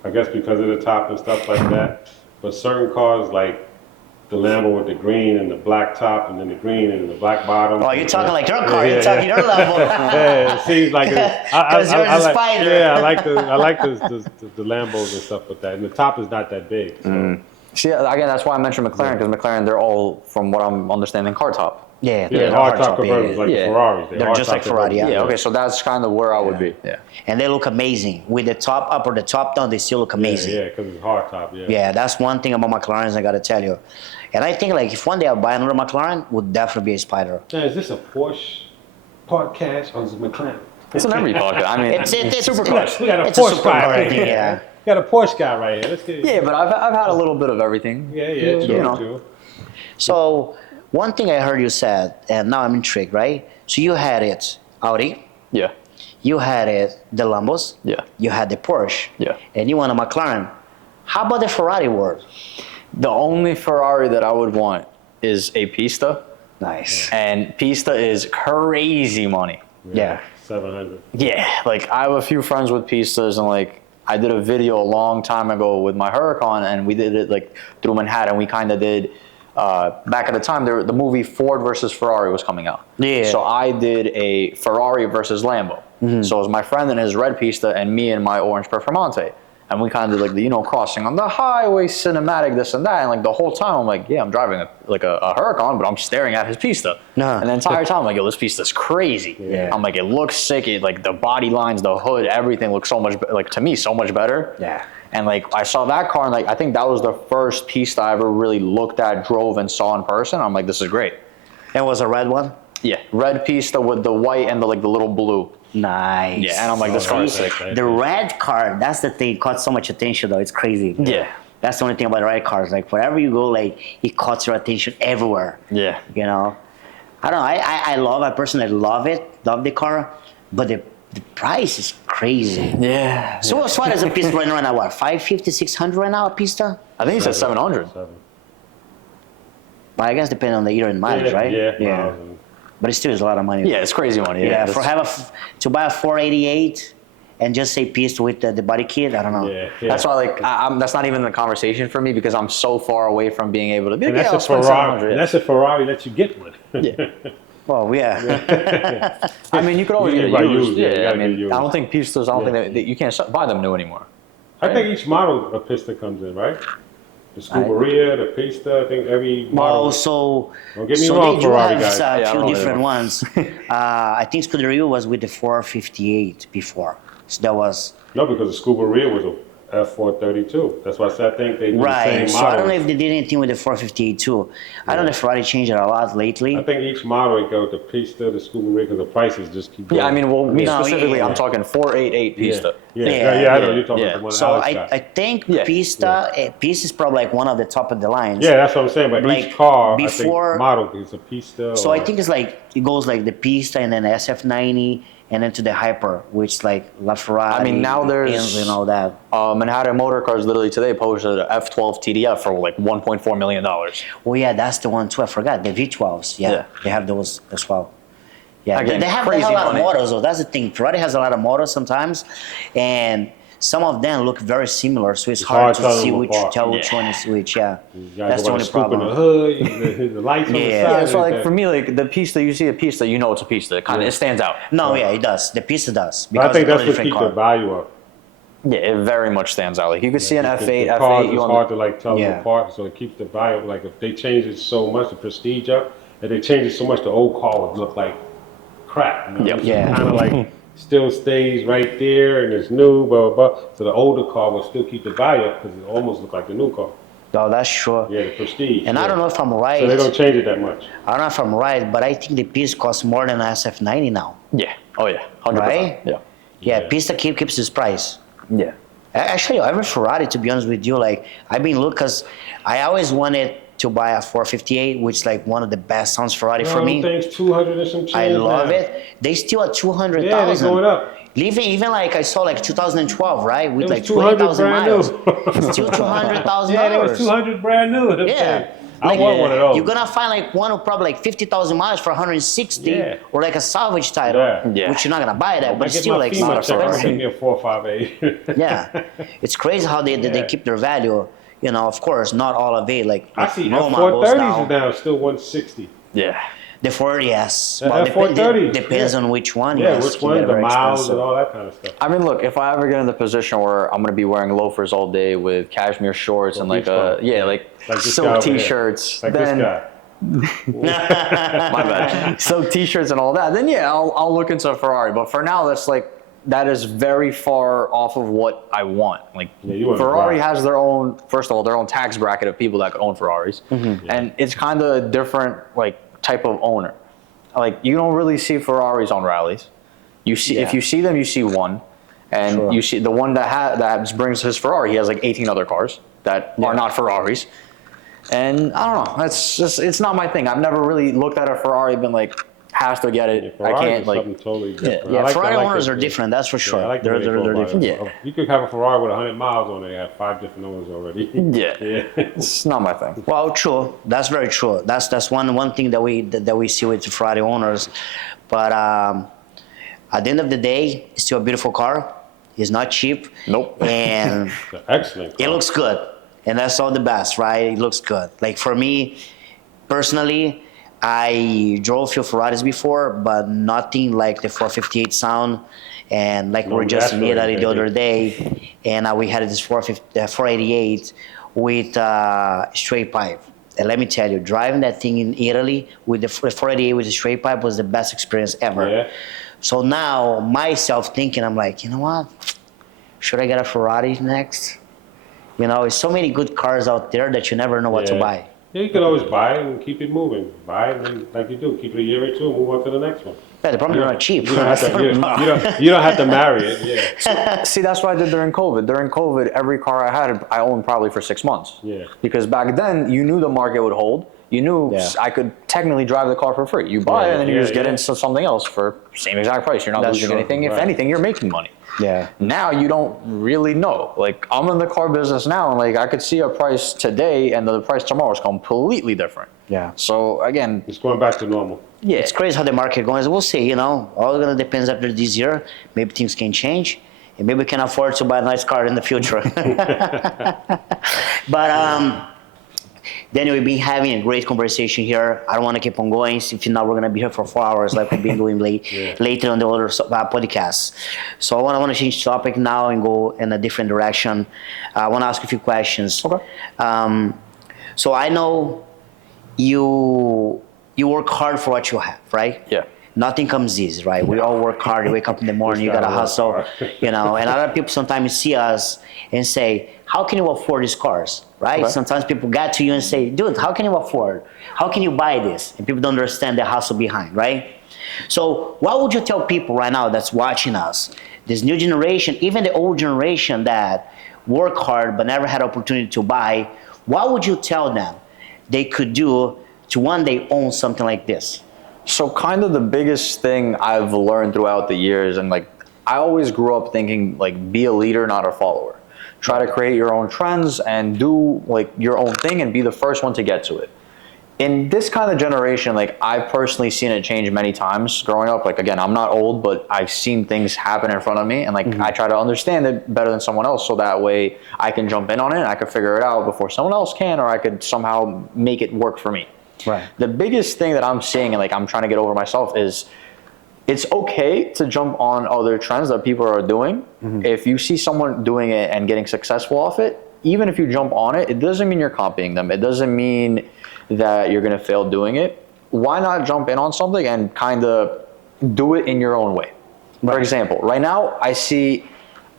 I guess because of the top and stuff like that. But certain cars like the Lambo with the green and the black top, and then the green and the black bottom. Oh, you're talking like your car. You're talking your level. Yeah, it seems like Because yours is a spider. Yeah, I like the Lambos and stuff with that, and the top is not that big. So. See, again, that's why I mentioned McLaren, because McLaren, they're all, from what I'm understanding, car top. Yeah, Yeah, hard top converters like the Ferraris. They're just like Ferrari. Yeah, okay, so that's kind of where I would be. Yeah. And they look amazing with the top up or the top down. They still look amazing. Yeah, because it's hard top. Yeah. Yeah, that's one thing about McLarens I gotta tell you. And I think like if one day I buy another McLaren, would definitely be a Spider. Now, is this a Porsche podcast or is it McLaren? It's an every podcast. I mean, It's supercars. We got a It's a Porsche supercar guy right thing, here. yeah. We got a Porsche guy right here. Let's get it. Yeah, but I've had a little bit of everything. Yeah, true, You know. true. So one thing I heard you said, and now I'm intrigued, right? So you had it Audi, Yeah. you had it the Lambos, Yeah. you had the Porsche, Yeah. and you want a McLaren. How about the Ferrari world? The only Ferrari that I would want is a Pista, Nice. and Pista is crazy money. Yeah. 700. Yeah, like I have a few friends with Pistas, and like I did a video a long time ago with my Huracan, and we did it like through Manhattan. We kind of did back at the time the movie Ford versus Ferrari was coming out. Yeah. So I did a Ferrari versus Lambo. So it was my friend in his red Pista and me in my orange Performante. And we kind of did like the, crossing on the highway, cinematic, this and that. And like the whole time, I'm like, yeah, I'm driving a Huracan, but I'm staring at his Pista. Uh-huh. And the entire time, I'm like, yo, this Pista's crazy. Yeah. I'm like, it looks sick. It, like the body lines, the hood, everything looks so much, like to me, so much better. Yeah. And like I saw that car, and like I think that was the first Pista I ever really looked at, drove, and saw in person. I'm like, this is great. It was a red one? Yeah, red Pista with the white and the little blue. Nice. Yeah, and I'm like, this car is sick. The red car, that's the thing, caught so much attention though. It's crazy. Yeah. That's the only thing about the red cars. Like wherever you go, like it caught your attention everywhere. Yeah. You know? I don't know. I personally love it, love the car, but the price is crazy. Yeah. So what's what is a Pista right now? What, 550, 600 right now a Pista? I think he said 700. But I guess depending on the year and mileage, right? Yeah. But it still is a lot of money. Yeah, it's crazy money. Yeah, That's- to buy a 488 and just say Pista with the body kit, I don't know. Yeah. That's why, like, that's not even the conversation for me because I'm so far away from being able to be. And Yeah, that's I'll a spend Ferrari. 700, And that's a Ferrari that you get one. Yeah. Well, yeah. I mean, you could always You get buy it used. used, yeah, you Yeah, I gotta mean, get used. I don't think Pistas. I don't think that you can't buy them new anymore. I think each model of Pista comes in, right? The Scuderia, the Pista, I think every model. Well, so Don't get me so wrong, they do Ferrari have guys. a Yeah, I few don't know different either. ones. I think Scuderia was with the 458 before. So that was No, because the Scuderia was a F432. That's why I think they do the right. same So model. I don't know if they did anything with the 458 too. I don't know if Ferrari changed it a lot lately. I think each model, it goes the Pista, the Scuderia, because the prices just keep going. Yeah, I mean, well, me No, specifically, yeah. I'm talking 488 Pista. Yeah, Yeah, I know. You're talking yeah. about the one So Alex I got. think Yeah. Pista is probably like one of the top of the lines. Yeah, that's what I'm saying. But Like, each car, before- I think, model is a Pista. So or, I think it's like it goes like the Pista and then SF90 and then to the Hyper, which like LaFerrari. I mean, now there's- Benz and all that. Manhattan Motor Cars literally today posted an F12 TDF for like $1.4 million. Oh yeah, that's the one too. I forgot the V12s. Yeah, Yeah. they have those as well. Yeah, Again, they have crazy a lot money. of models though. That's the thing. Ferrari has a lot of models sometimes, and some of them look very similar. So it's hard to tell see them which apart. one is which. Yeah, you gotta that's the go by only scoop in problem. the hood, the lights on the Yeah. side. Yeah, so and like for that. me, like the Pista, you see a Pista, you know it's a Pista. It kind of it stands out. No, yeah, it does. The Pista does. But I think it's a that's what different keeps car. the value up. Yeah, it very much stands out. Like you could see an The F8, cars F8. is You hard to like tell Yeah. them apart, so it keeps the value up. Like if they change it so much, the prestige up, if they change it so much, the old car would look like crap. You know? Yep. Yeah. Kind of like still stays right there and it's new, blah, blah, blah. So the older car will still keep the value up because it almost look like the new car. No, that's true. Yeah, the prestige. And I yeah. don't know if I'm right. So they don't change it that much. I don't know if I'm right, but I think the Pista costs more than SF90 now. Yeah. Oh yeah. 100%. Right? Yeah. Yeah, Yeah. Pista keeps its price. Yeah. Actually, every Ferrari, to be honest with you, like I've been looking, because I always wanted to buy a 458, which is like one of the best sounds Ferrari for me. Things 200 and some change. I love now. it. They still at 200,000. Yeah, they're going up. Even like I saw like 2012, right? With It was like 200 20,000 brand miles. new. Still $200,000. Yeah, they was 200 brand new. Yeah. I want one of those. You're gonna find like one of probably like 50,000 miles for 160, Yeah. or like a salvage title, Yeah. which you're not gonna buy that, I but get still my like FEMA not check, I'm gonna a give me a 458. Yeah, it's crazy how they keep their value. You know, of course, not all of it. Like I see Roma goes F430s down. are down still 160. Yeah. The 4, yes. The Well, F430s, depends yeah. on which one. Yeah, yes, which can one, get the very miles expensive. and all that kind of stuff. I mean, look, if I ever get in the position where I'm gonna be wearing loafers all day with cashmere shorts and like beach bum. like Like this guy silk over here. t-shirts, Like then this guy. my bad, silk t-shirts and all that, then yeah, I'll look into a Ferrari. But for now, that is very far off of what I want. Like Yeah, you want to Ferrari drive. has their own, first of all, their own tax bracket of people that could own Ferraris, and it's kind of a different like type of owner. Like you don't really see Ferraris on rallies. You see, if you see them, you see one, and you see the one that brings his Ferrari. He has like 18 other cars that are not Ferraris, and I don't know. That's just it's not my thing. I've never really looked at a Ferrari and been like, has to get it. I Ferrari can't is like. something totally different. Yeah, I like- Ferrari I like owners it. are different. That's for sure. Yeah, I like the way they they're go about different. it. You could have a Ferrari with 100 miles on it. You have 5 different owners already. Yeah, Yeah. it's not my thing. Well, true. That's very true. That's one thing that we see with the Ferrari owners. But at the end of the day, it's still a beautiful car. It's not cheap. Nope. And It's an excellent car. it looks good, and that's all the best, right? It looks good. Like for me, personally, I drove a few Ferraris before, but nothing like the 458 sound. And like we were just in Italy the other day, and we had this 488 with straight pipe. And let me tell you, driving that thing in Italy with the 488 with the straight pipe was the best experience ever. Yeah. So now, myself thinking, I'm like, you know what? Should I get a Ferrari next? You know, there's so many good cars out there that you never know what to Yeah. buy. Yeah, you can always buy it and keep it moving. Buy it and like you do, keep it a year or two and move on to the next one. Yeah, the problem is they're not cheap. You don't have to, you don't have to marry it. Yeah. See, that's what I did during COVID. During COVID, every car I had, I owned probably for 6 months. Yeah. Because back then, you knew the market would hold. You knew I could technically drive the car for free. You buy it and then you just get into something else for same exact price. You're not That's losing true. anything. If Right. anything, you're making money. Yeah. Now you don't really know. Like I'm in the car business now, and like I could see a price today, and the price tomorrow is completely different. Yeah. So again, It's going back to normal. yeah, It's crazy how the market goes. We'll see, you know. All gonna depends after this year. Maybe things can change. And maybe we can afford to buy a nice car in the future. But Daniel, we've been having a great conversation here. I don't want to keep on going. If not, we're gonna be here for 4 hours, like we've been doing later on the other podcasts. So I want to change topic now and go in a different direction. I want to ask a few questions. Okay. So I know you work hard for what you have, right? Yeah. Nothing comes easy, right? We all work hard. You wake up in the morning, you gotta gotta work hustle, hard. you know. And a lot of people sometimes see us and say, "How can you afford these cars?" Right? Okay. Sometimes people get to you and say, "Dude, how can you afford? How can you buy this?" And people don't understand the hustle behind, right? So, what would you tell people right now that's watching us, this new generation, even the old generation that work hard but never had opportunity to buy? What would you tell them they could do to one day own something like this? So kind of the biggest thing I've learned throughout the years, and like I always grew up thinking like be a leader, not a follower. Try to create your own trends and do like your own thing and be the first one to get to it. In this kind of generation, like I've personally seen it change many times growing up. Like again, I'm not old, but I've seen things happen in front of me, and like I try to understand it better than someone else, so that way I can jump in on it and I can figure it out before someone else can, or I could somehow make it work for me. Right. The biggest thing that I'm seeing and like I'm trying to get over myself is it's okay to jump on other trends that people are doing. If you see someone doing it and getting successful off it, even if you jump on it, it doesn't mean you're copying them. It doesn't mean that you're going to fail doing it. Why not jump in on something and kind of do it in your own way? For example, right now I see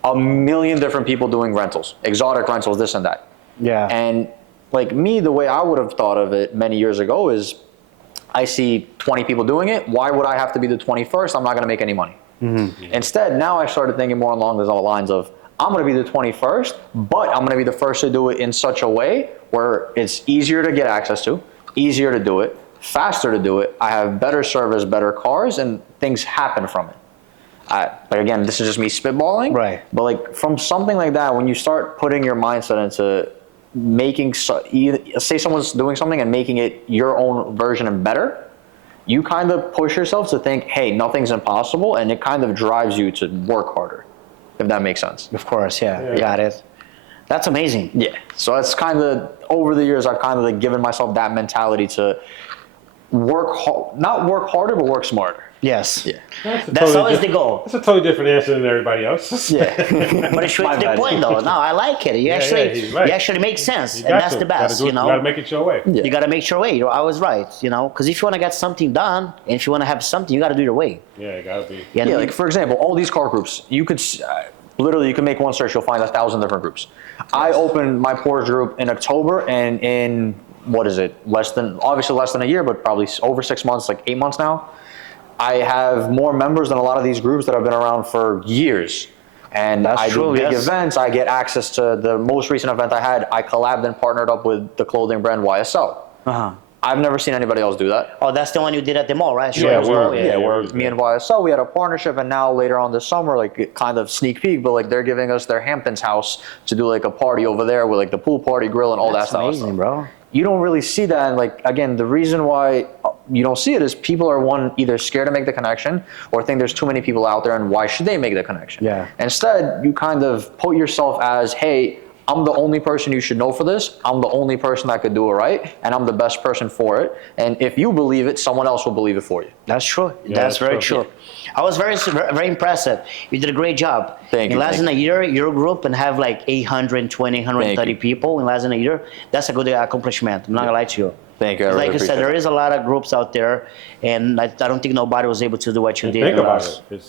a million different people doing rentals, exotic rentals, this and that. Yeah. And like me, the way I would have thought of it many years ago is I see 20 people doing it. Why would I have to be the 21st? I'm not going to make any money. Instead, now I started thinking more along the lines of I'm going to be the 21st, but I'm going to be the first to do it in such a way where it's easier to get access to, easier to do it, faster to do it. I have better service, better cars, and things happen from it. Like again, this is just me spitballing. Right. But like from something like that, when you start putting your mindset into say someone's doing something and making it your own version and better, you kind of push yourself to think, hey, nothing's impossible, and it kind of drives you to work harder, if that makes sense. Of course, yeah. Got it. That's amazing. Yeah. So that's kind of, over the years, I've kind of like given myself that mentality to not work harder, but work smarter. Yes. Yeah. That's always the goal. That's a totally different answer than everybody else. Yeah. But it's straight to the point, though. No, I like it. You actually make sense, and that's the best. You know, you gotta make it your way. Yeah. You gotta make your way. I was right. You know, because if you want to get something done, and if you want to have something, you gotta do your way. Yeah, it gotta be. Yeah, Yeah, like for example, all these car groups, you could literally you can make one search, you'll find 1,000 different groups. I opened my Porsche group in October, and in what is it? Less than a year, but probably over 6 months, like 8 months now. I have more members than a lot of these groups that have been around for years. And I do big events. I get access to the most recent event I had. I collabed and partnered up with the clothing brand YSL. I've never seen anybody else do that. Oh, that's the one you did at the mall, right? Yeah, where me and YSL, we had a partnership, and now later on this summer, like kind of sneak peek, but like they're giving us their Hamptons house to do like a party over there with like the pool party grill and all that stuff. That's amazing, bro. You don't really see that, and like again, the reason why you don't see it is people are either scared to make the connection or think there's too many people out there, and why should they make the connection? Yeah. Instead, you kind of put yourself as, hey, I'm the only person you should know for this. I'm the only person that could do it right, and I'm the best person for it. And if you believe it, someone else will believe it for you. That's true. Yeah, that's very true. I was very impressive. You did a great job. Thank you. In less than a year, your group and have like 820, 830 people in less than a year. That's a good accomplishment. I'm not gonna lie to you. Thank you. I really Like you said, there is a lot of groups out there, and I don't think nobody was able to do what you did. Think about it.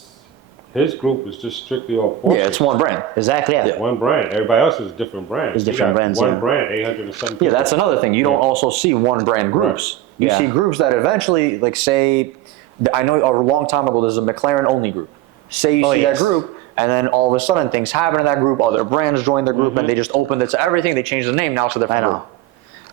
His group is just strictly all Porsche. Yeah, it's one brand. Exactly. Yeah. One brand. Everybody else is different brands. It's different brands. One brand, 800 and something. Yeah, that's another thing. You don't also see one brand groups. You see groups that eventually, like say, I know a long time ago there's a McLaren only group. Say you see that group, and then all of a sudden things happen in that group, other brands join the group, and they just opened it to everything. They changed the name, now it's a different group.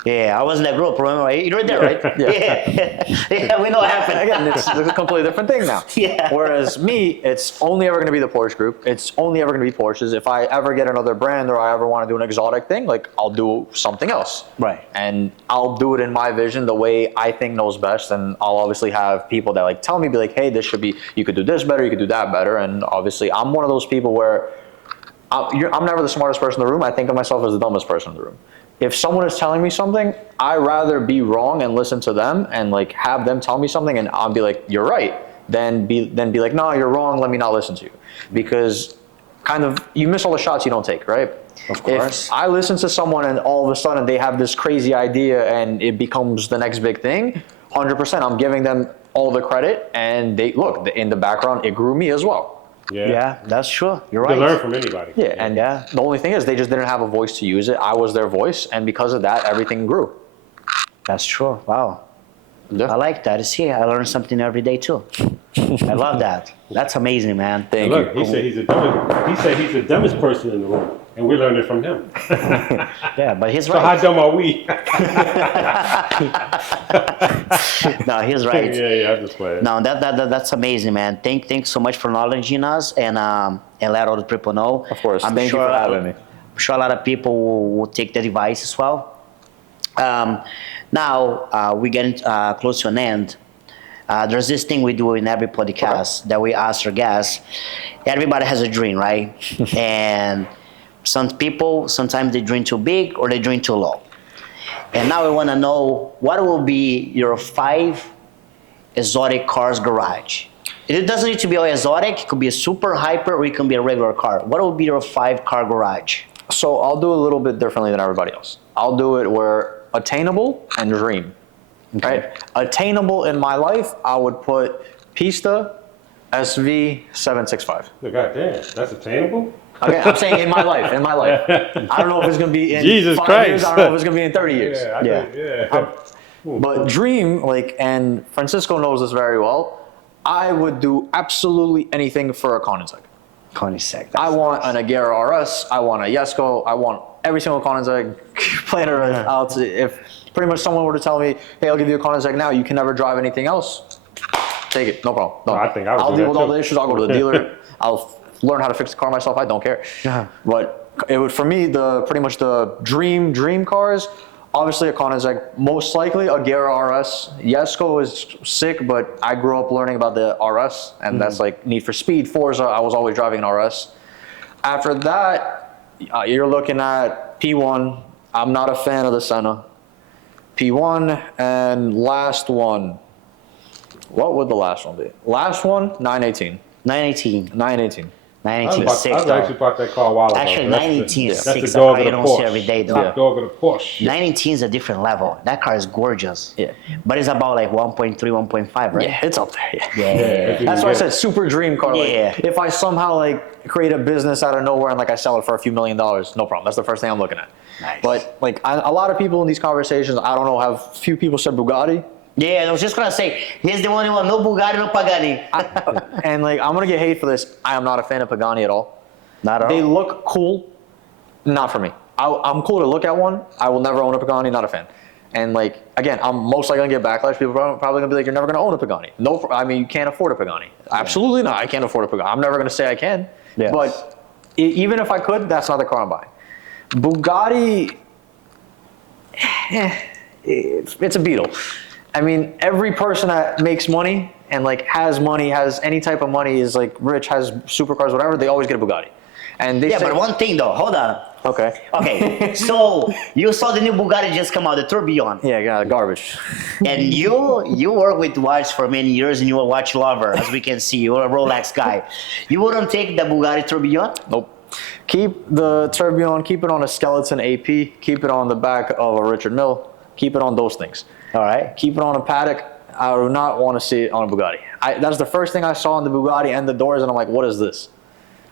Yeah, I was in that group, remember? You were there, right? Yeah, we know what happened. Again, it's a completely different thing now. Yeah. Whereas me, it's only ever going to be the Porsche group. It's only ever going to be Porsches. If I ever get another brand or I ever want to do an exotic thing, like I'll do something else. Right. And I'll do it in my vision, the way I think knows best. And I'll obviously have people that like tell me, be like, hey, this should be, you could do this better, you could do that better. And obviously I'm one of those people where I'm never the smartest person in the room. I think of myself as the dumbest person in the room. If someone is telling me something, I'd rather be wrong and listen to them and like have them tell me something and I'll be like, you're right. Then be like, no, you're wrong. Let me not listen to you. Because kind of, you miss all the shots you don't take, right? Of course. If I listen to someone and all of a sudden they have this crazy idea and it becomes the next big thing, 100%, I'm giving them all the credit, and they look, in the background, it grew me as well. Yeah, that's true. You're You right. can learn from anybody. Yeah, and the only thing is they just didn't have a voice to use it. I was their voice, and because of that, everything grew. That's true. Wow. Yeah. I like that. See, I learn something every day too. I love that. That's amazing, man. Thank Look, you. he said he's the dumbest person in the room, and we learned it from him. Yeah, but he's So right. how dumb are we? No, he's right. Yeah, I'm just playing. No, that's amazing, man. Thanks so much for acknowledging us and let all the people know. Of course. Thank you for having me. I'm sure a lot of people will take the advice as well. Now we're getting close to an end. There's this thing we do in every podcast that we ask our guests. Everybody has a dream, right? And some people, sometimes they dream too big or they dream too low. And now we want to know what will be your 5 exotic cars garage. It doesn't need to be all exotic. It could be a super hyper or it can be a regular car. What will be your 5 car garage? So I'll do it a little bit differently than everybody else. I'll do it where attainable and dream. Okay. Right? Attainable in my life, I would put Pista SV 765. God damn, that's attainable? Okay, I'm saying in my life, I don't know if it's going to be in Jesus 5 Christ. years, I don't know if it's going to be in 30 years. Yeah. But dream, like, and Francisco knows this very well, I would do absolutely anything for a Koenigsegg. Koenigsegg. I want an Agera RS, I want a Jesko, I want every single Koenigsegg planner out. If pretty much someone were to tell me, hey, I'll give you a Koenigsegg now, you can never drive anything else, take it, no problem. No. I think I would I'll do deal that with all too. the issues, I'll go to the dealer, I'll learn how to fix the car myself, I don't care. Yeah. But it would, for me, pretty much the dream cars. Obviously, a Koenigsegg, most likely a Gera RS. Jesko is sick, but I grew up learning about the RS, and that's like Need for Speed, Forza. I was always driving an RS. After that, you're looking at P1. I'm not a fan of the Senna. P1, and last one. What would the last one be? Last one, 918. 918. 918. 918 is sick, I though. actually bought that car a while ago. Actually, That's 918 is that's sick. the dog You of the don't see Porsche. every day, though. Top dog of the Porsche. 918 is a different level. That car is gorgeous. Yeah. But it's about like 1.3, 1.5, right? Yeah, it's up there. Yeah. Yeah. That's why I said super dream car. Like, Yeah. if I somehow like create a business out of nowhere and like I sell it for a few $1 million, no problem. That's the first thing I'm looking at. Nice. But like a lot of people in these conversations, I don't know, have few people said Bugatti. Yeah, I was just gonna say, he's the one who no Bugatti, no Pagani. And like I'm gonna get hate for this. I am not a fan of Pagani at all. Not at all. They look cool, not for me. I'm cool to look at one. I will never own a Pagani, not a fan. And like again, I'm most likely gonna get backlash. People are probably gonna be like, "You're never gonna own a Pagani." No, I mean you can't afford a Pagani. Absolutely not. I can't afford a Pagani. I'm never gonna say I can. Yes. But even if I could, that's not the car I'm buying. Bugatti, it's a Beetle. I mean, every person that makes money and like has money, has any type of money, is like rich, has supercars, whatever. They always get a Bugatti. And they Yeah, say, but one thing though, hold on. okay. Okay, so you saw the new Bugatti just come out, the Tourbillon. Yeah, garbage. And you work with watch for many years and you're a watch lover, as we can see. You're a Rolex guy. You wouldn't take the Bugatti Tourbillon? Nope. Keep the Tourbillon, keep it on a skeleton AP, keep it on the back of a Richard Mille, keep it on those things. All right. Keep it on a paddock. I do not want to see it on a Bugatti. That's the first thing I saw on the Bugatti and the doors, and I'm like, what is this?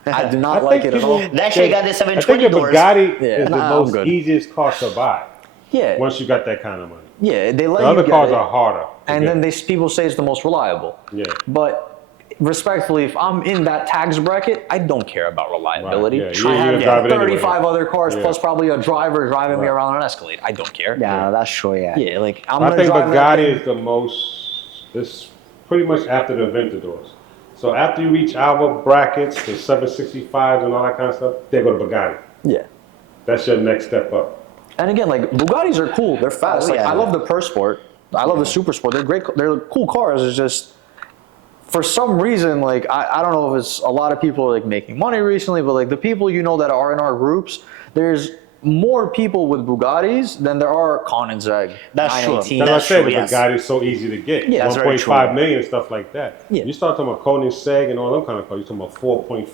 I do not like it at all. That shit got the I 720 think a doors. Bugatti Yeah. is the Nah, I'm most good. easiest car to buy Yeah, once you got that kind of money. yeah, they let The other you get cars it, are harder. to and get. then people say it's the most reliable. Yeah. But respectfully, if I'm in that tax bracket, I don't care about reliability. Right, yeah, I you're have driving anyway. 35 other cars Yeah. plus probably a driver driving me Right. around on an Escalade. I don't care. Yeah, that's true, yeah. Yeah, like I'm I gonna think drive that Bugatti thing. is the most, it's pretty much after the Aventadors. So after you reach our brackets, the 765s and all that kind of stuff, they go to Bugatti. Yeah. That's your next step up. And again, like Bugattis are cool. They're fast. Oh, Like yeah. I love the Pur Sport. I love the Super Sport. They're great. They're cool cars. It's just for some reason, like I don't know if it's a lot of people like making money recently, but like the people you know that are in our groups, there's more people with Bugattis than there are Koenigsegg. That's true. 918. That's what I That's said, true, the yes. Bugatti is so easy to get. Yeah, that's very 1.5 million and stuff like that. Yeah. You start talking about Koenigsegg and all them kind of cars, you're talking about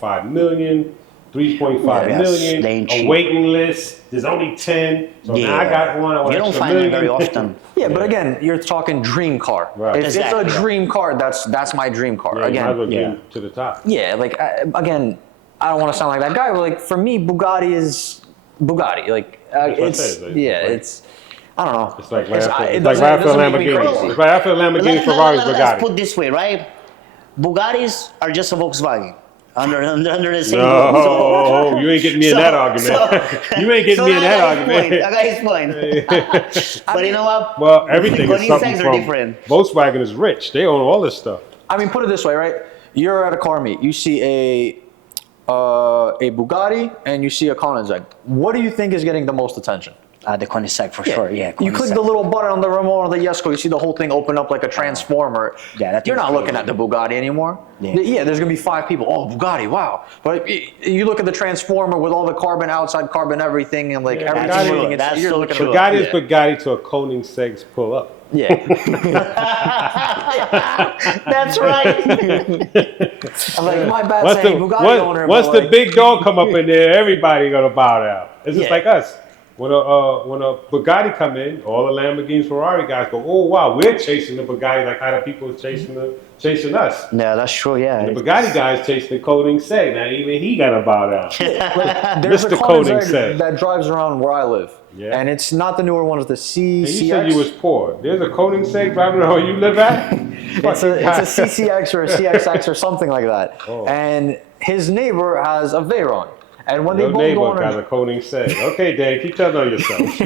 4.5 million, 3.5 Yeah, million, they ain't a cheap. waiting list, there's only 10. So now I got one, I want You don't extra find them million. very often. Yeah, but again, you're talking dream car. Right. If Exactly. it's a dream car, that's my dream car. Yeah, you might as well Again, get yeah. him to the top. yeah, like again, I don't want to sound like that guy, but like for me, Bugatti is Bugatti. Like what I it's said, like, it's I don't know. It's like right after, it it's like doesn't- right it after doesn't make me Lamborghini. crazy. It's right after Lamborghini, Ferrari's Let's Bugatti. put this way, right? Bugattis are just a Volkswagen. Under the same No, you ain't getting me in that argument. You ain't getting me in that I argument. got his point. But you know what? Well, everything is something Koenigseggs are from different. Volkswagen is rich. They own all this stuff. I mean, put it this way, right? You're at a car meet. You see a Bugatti and you see a Koenigsegg. What do you think is getting the most attention? The Koenigsegg for sure, yeah. You click Koenigsegg. the little button on the remote on the Jesko, you see the whole thing open up like a transformer. Yeah, that You're thing's not looking crazy. at the Bugatti anymore. Yeah. There's gonna be 5 people. Oh, Bugatti, wow. But you look at the transformer with all the carbon outside, carbon everything, and like Yeah, everything. that's moving, true. it's- That's you're so looking at true. the- Bugatti is yeah. Bugatti to a Koenigsegg's pull up. Yeah. That's right. I'm like, my bad Once saying Bugatti owner. once but the like, big dog come up in there, everybody gonna bow down. It's just Yeah. like us. When a Bugatti come in, all the Lamborghini, Ferrari guys go, "Oh wow, we're chasing the Bugatti like how the people is chasing us." Yeah, that's true, yeah. The Bugatti guys chasing the Koenigsegg. Now even he gotta bow down. there's a Mr. Koenigsegg Koenigsegg. that drives around where I live. Yeah. And it's not the newer one, it's the And you CCX. said you was poor. There's a Koenigsegg driving around where you live at. It's a CCX or a CXX or something like that. Oh. And his neighbor has a Veyron. And when they Your both neighbor go on got a Koenig say, okay, Dad, keep telling on yourself.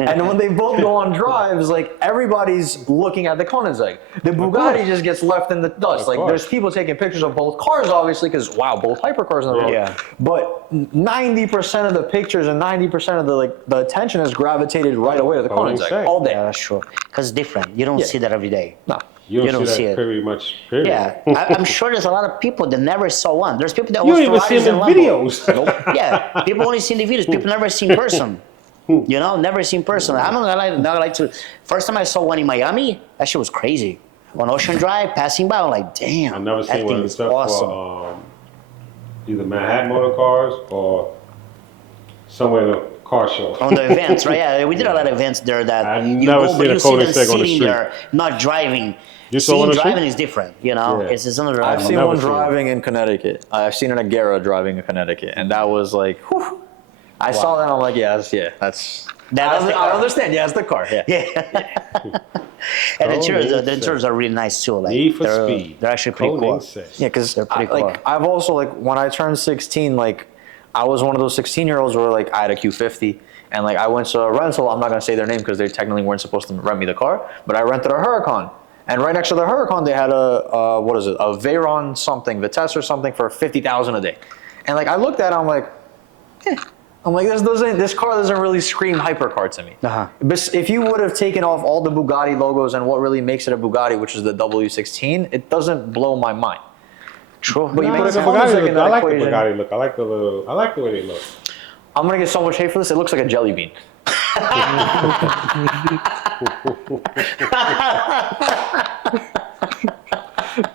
and when they both go on drives, like everybody's looking at the Koenigsegg. The Bugatti just gets left in the dust. Of Like course. there's people taking pictures of both cars, obviously, because wow, both hypercars in the road. Yeah. But 90% of the pictures and 90% of the attention is gravitated right away to the Koenigsegg Koenigsegg. all day. Yeah, that's true. Because it's different. You don't Yeah. see that every day. No. You don't, see see that it. pretty much, period. Yeah, I'm sure there's a lot of people that never saw one. There's people that You don't own even see Ferraris them in and videos. Lambo. Yeah, people only see the videos. People never see in person. You know, never see in person. I'm not like to. First time I saw one in Miami, that shit was crazy. On Ocean Drive, passing by, I'm like, damn. I've never that seen one thing of the is stuff awesome. for either Manhattan Motor Cars or somewhere in a car show. On the events, right? Yeah, we did a lot of events there that I've you never go, seen but a you see them Koenigsegg on the sitting street. there, not driving. You saw Seeing one on the driving street? is different, you know. Yeah. It's another. I've seen never one seen driving in Connecticut. I've seen an Agera driving in Connecticut, and that was like, whew. I saw that. I'm like, that's. That's the I car. understand. Yeah, it's the car. Yeah. And the Koenigsegg. interiors are really nice too. Like Need for they're, Speed. they're actually pretty cool. Koenigsegg. Yeah, because They're pretty cool. like I've also like when I turned 16, like I was one of those 16-year-olds where like I had a Q50, and like I went to a rental. I'm not gonna say their name because they technically weren't supposed to rent me the car, but I rented a Huracan, and right next to the Huracan they had a what is it, a Veyron something, Vitesse or something for $50,000 a day, and like I looked at it, I'm like, I'm like, this car doesn't really scream hypercar to me. Uh-huh. But if you would have taken off all the Bugatti logos and what really makes it a Bugatti, which is the W16, it doesn't blow my mind. True. But you I put like a the Koenigsegg Bugatti in look. that I like the equation. Bugatti look. I like the way they look. I'm gonna get so much hate for this. It looks like a jelly bean.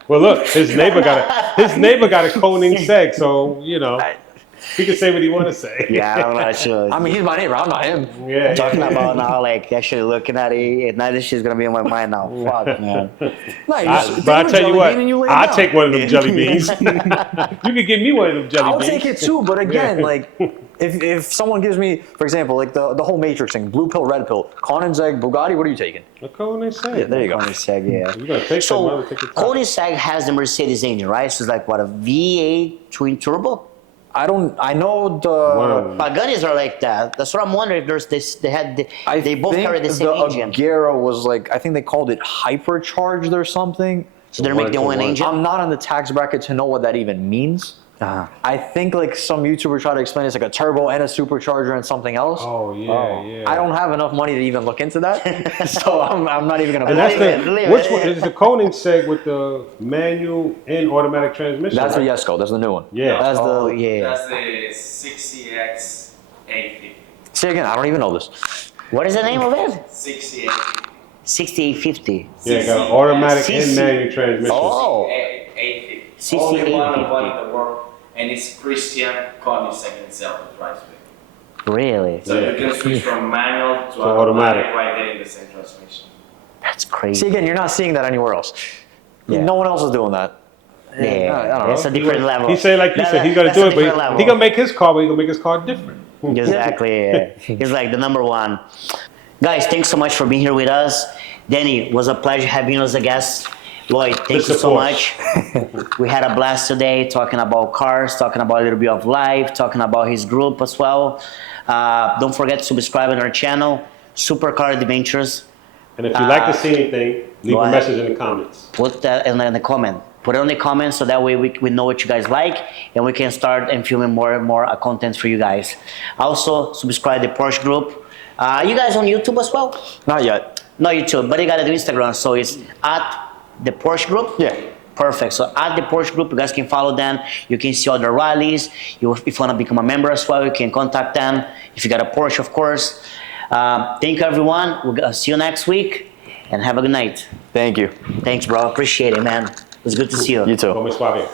Well, look, his neighbor got a Koenigsegg, so you know he can say what he want to say. Yeah, I'm not sure. I mean, he's my neighbor. I'm not him. Yeah, Talking about now, like actually looking at it, and now this shit's gonna be in my mind now. Fuck, man. No, you just think But I of a tell you jelly what, bean and you lay it I'll down. take one of them jelly beans. You can give me one of them jelly I'll beans. take it too, but again, Yeah. like if someone gives me, for example, like the whole Matrix thing, blue pill, red pill, Koenigsegg, Bugatti, what are you taking? A Koenigsegg. Yeah, there you go. Koenigsegg, yeah. You're gonna take So some, take the top. Koenigsegg has the Mercedes engine, right? So it's like what, a V8 twin turbo? I know the. Wow. Paganis are like that. That's what I'm wondering. If there's this, they both think carry the same engine. Agera was like, I think they called it hypercharged or something. So they're making their own engine. I'm not in the tax bracket to know what that even means. Uh-huh. I think like some YouTuber tried to explain it's like a turbo and a supercharger and something else. Oh yeah. I don't have enough money to even look into that, so I'm not even gonna. And that's Leave it. which one is the Koenigsegg with the manual and automatic transmission? That's the right? Jesko. That's the new one. Yeah. That's Oh, the. yeah. That's the 60X 850. See again, I don't even know this. What is the name of it? 6850. 6850. Yeah, got an automatic CC. and manual transmission. Oh. 850. 6850. Only one in the world, and it's Christian Koenigsegg himself that drives it. Really? So Yeah. you can switch from manual to automatic. automatic right there in the same transmission. That's crazy. See again, you're not seeing that anywhere else. Yeah. No one else is doing that. Yeah, I don't know. it's a different level. He said, like you That- said, he's gonna that's do a it, but different level. he gonna make his car, but he gonna make his car different. Exactly. Yeah. He's like the number one. Guys, thanks so much for being here with us. Danny, it was a pleasure having you as a guest. Lloyd, thank The you so support. much. We had a blast today talking about cars, talking about a little bit of life, talking about his group as well. Don't forget to subscribe on our channel, Supercar Adventures. And if you'd like to see anything, leave go a ahead. message in the comments. Put that in the comment. Put it in the comments so that way we know what you guys like and we can start and filming more and more content for you guys. Also, subscribe to the Porsche group. You guys on YouTube as well? Not yet. No YouTube, but you gotta do Instagram. So it's at the Porsche group. Yeah. Perfect. So at the Porsche group, you guys can follow them. You can see all the rallies. If you wanna become a member as well, you can contact them. If you got a Porsche, of course. Thank you, everyone. We'll see you next week, and have a good night. Thank you. Thanks, bro. Appreciate it, man. It was good to see you. You too. Come suave.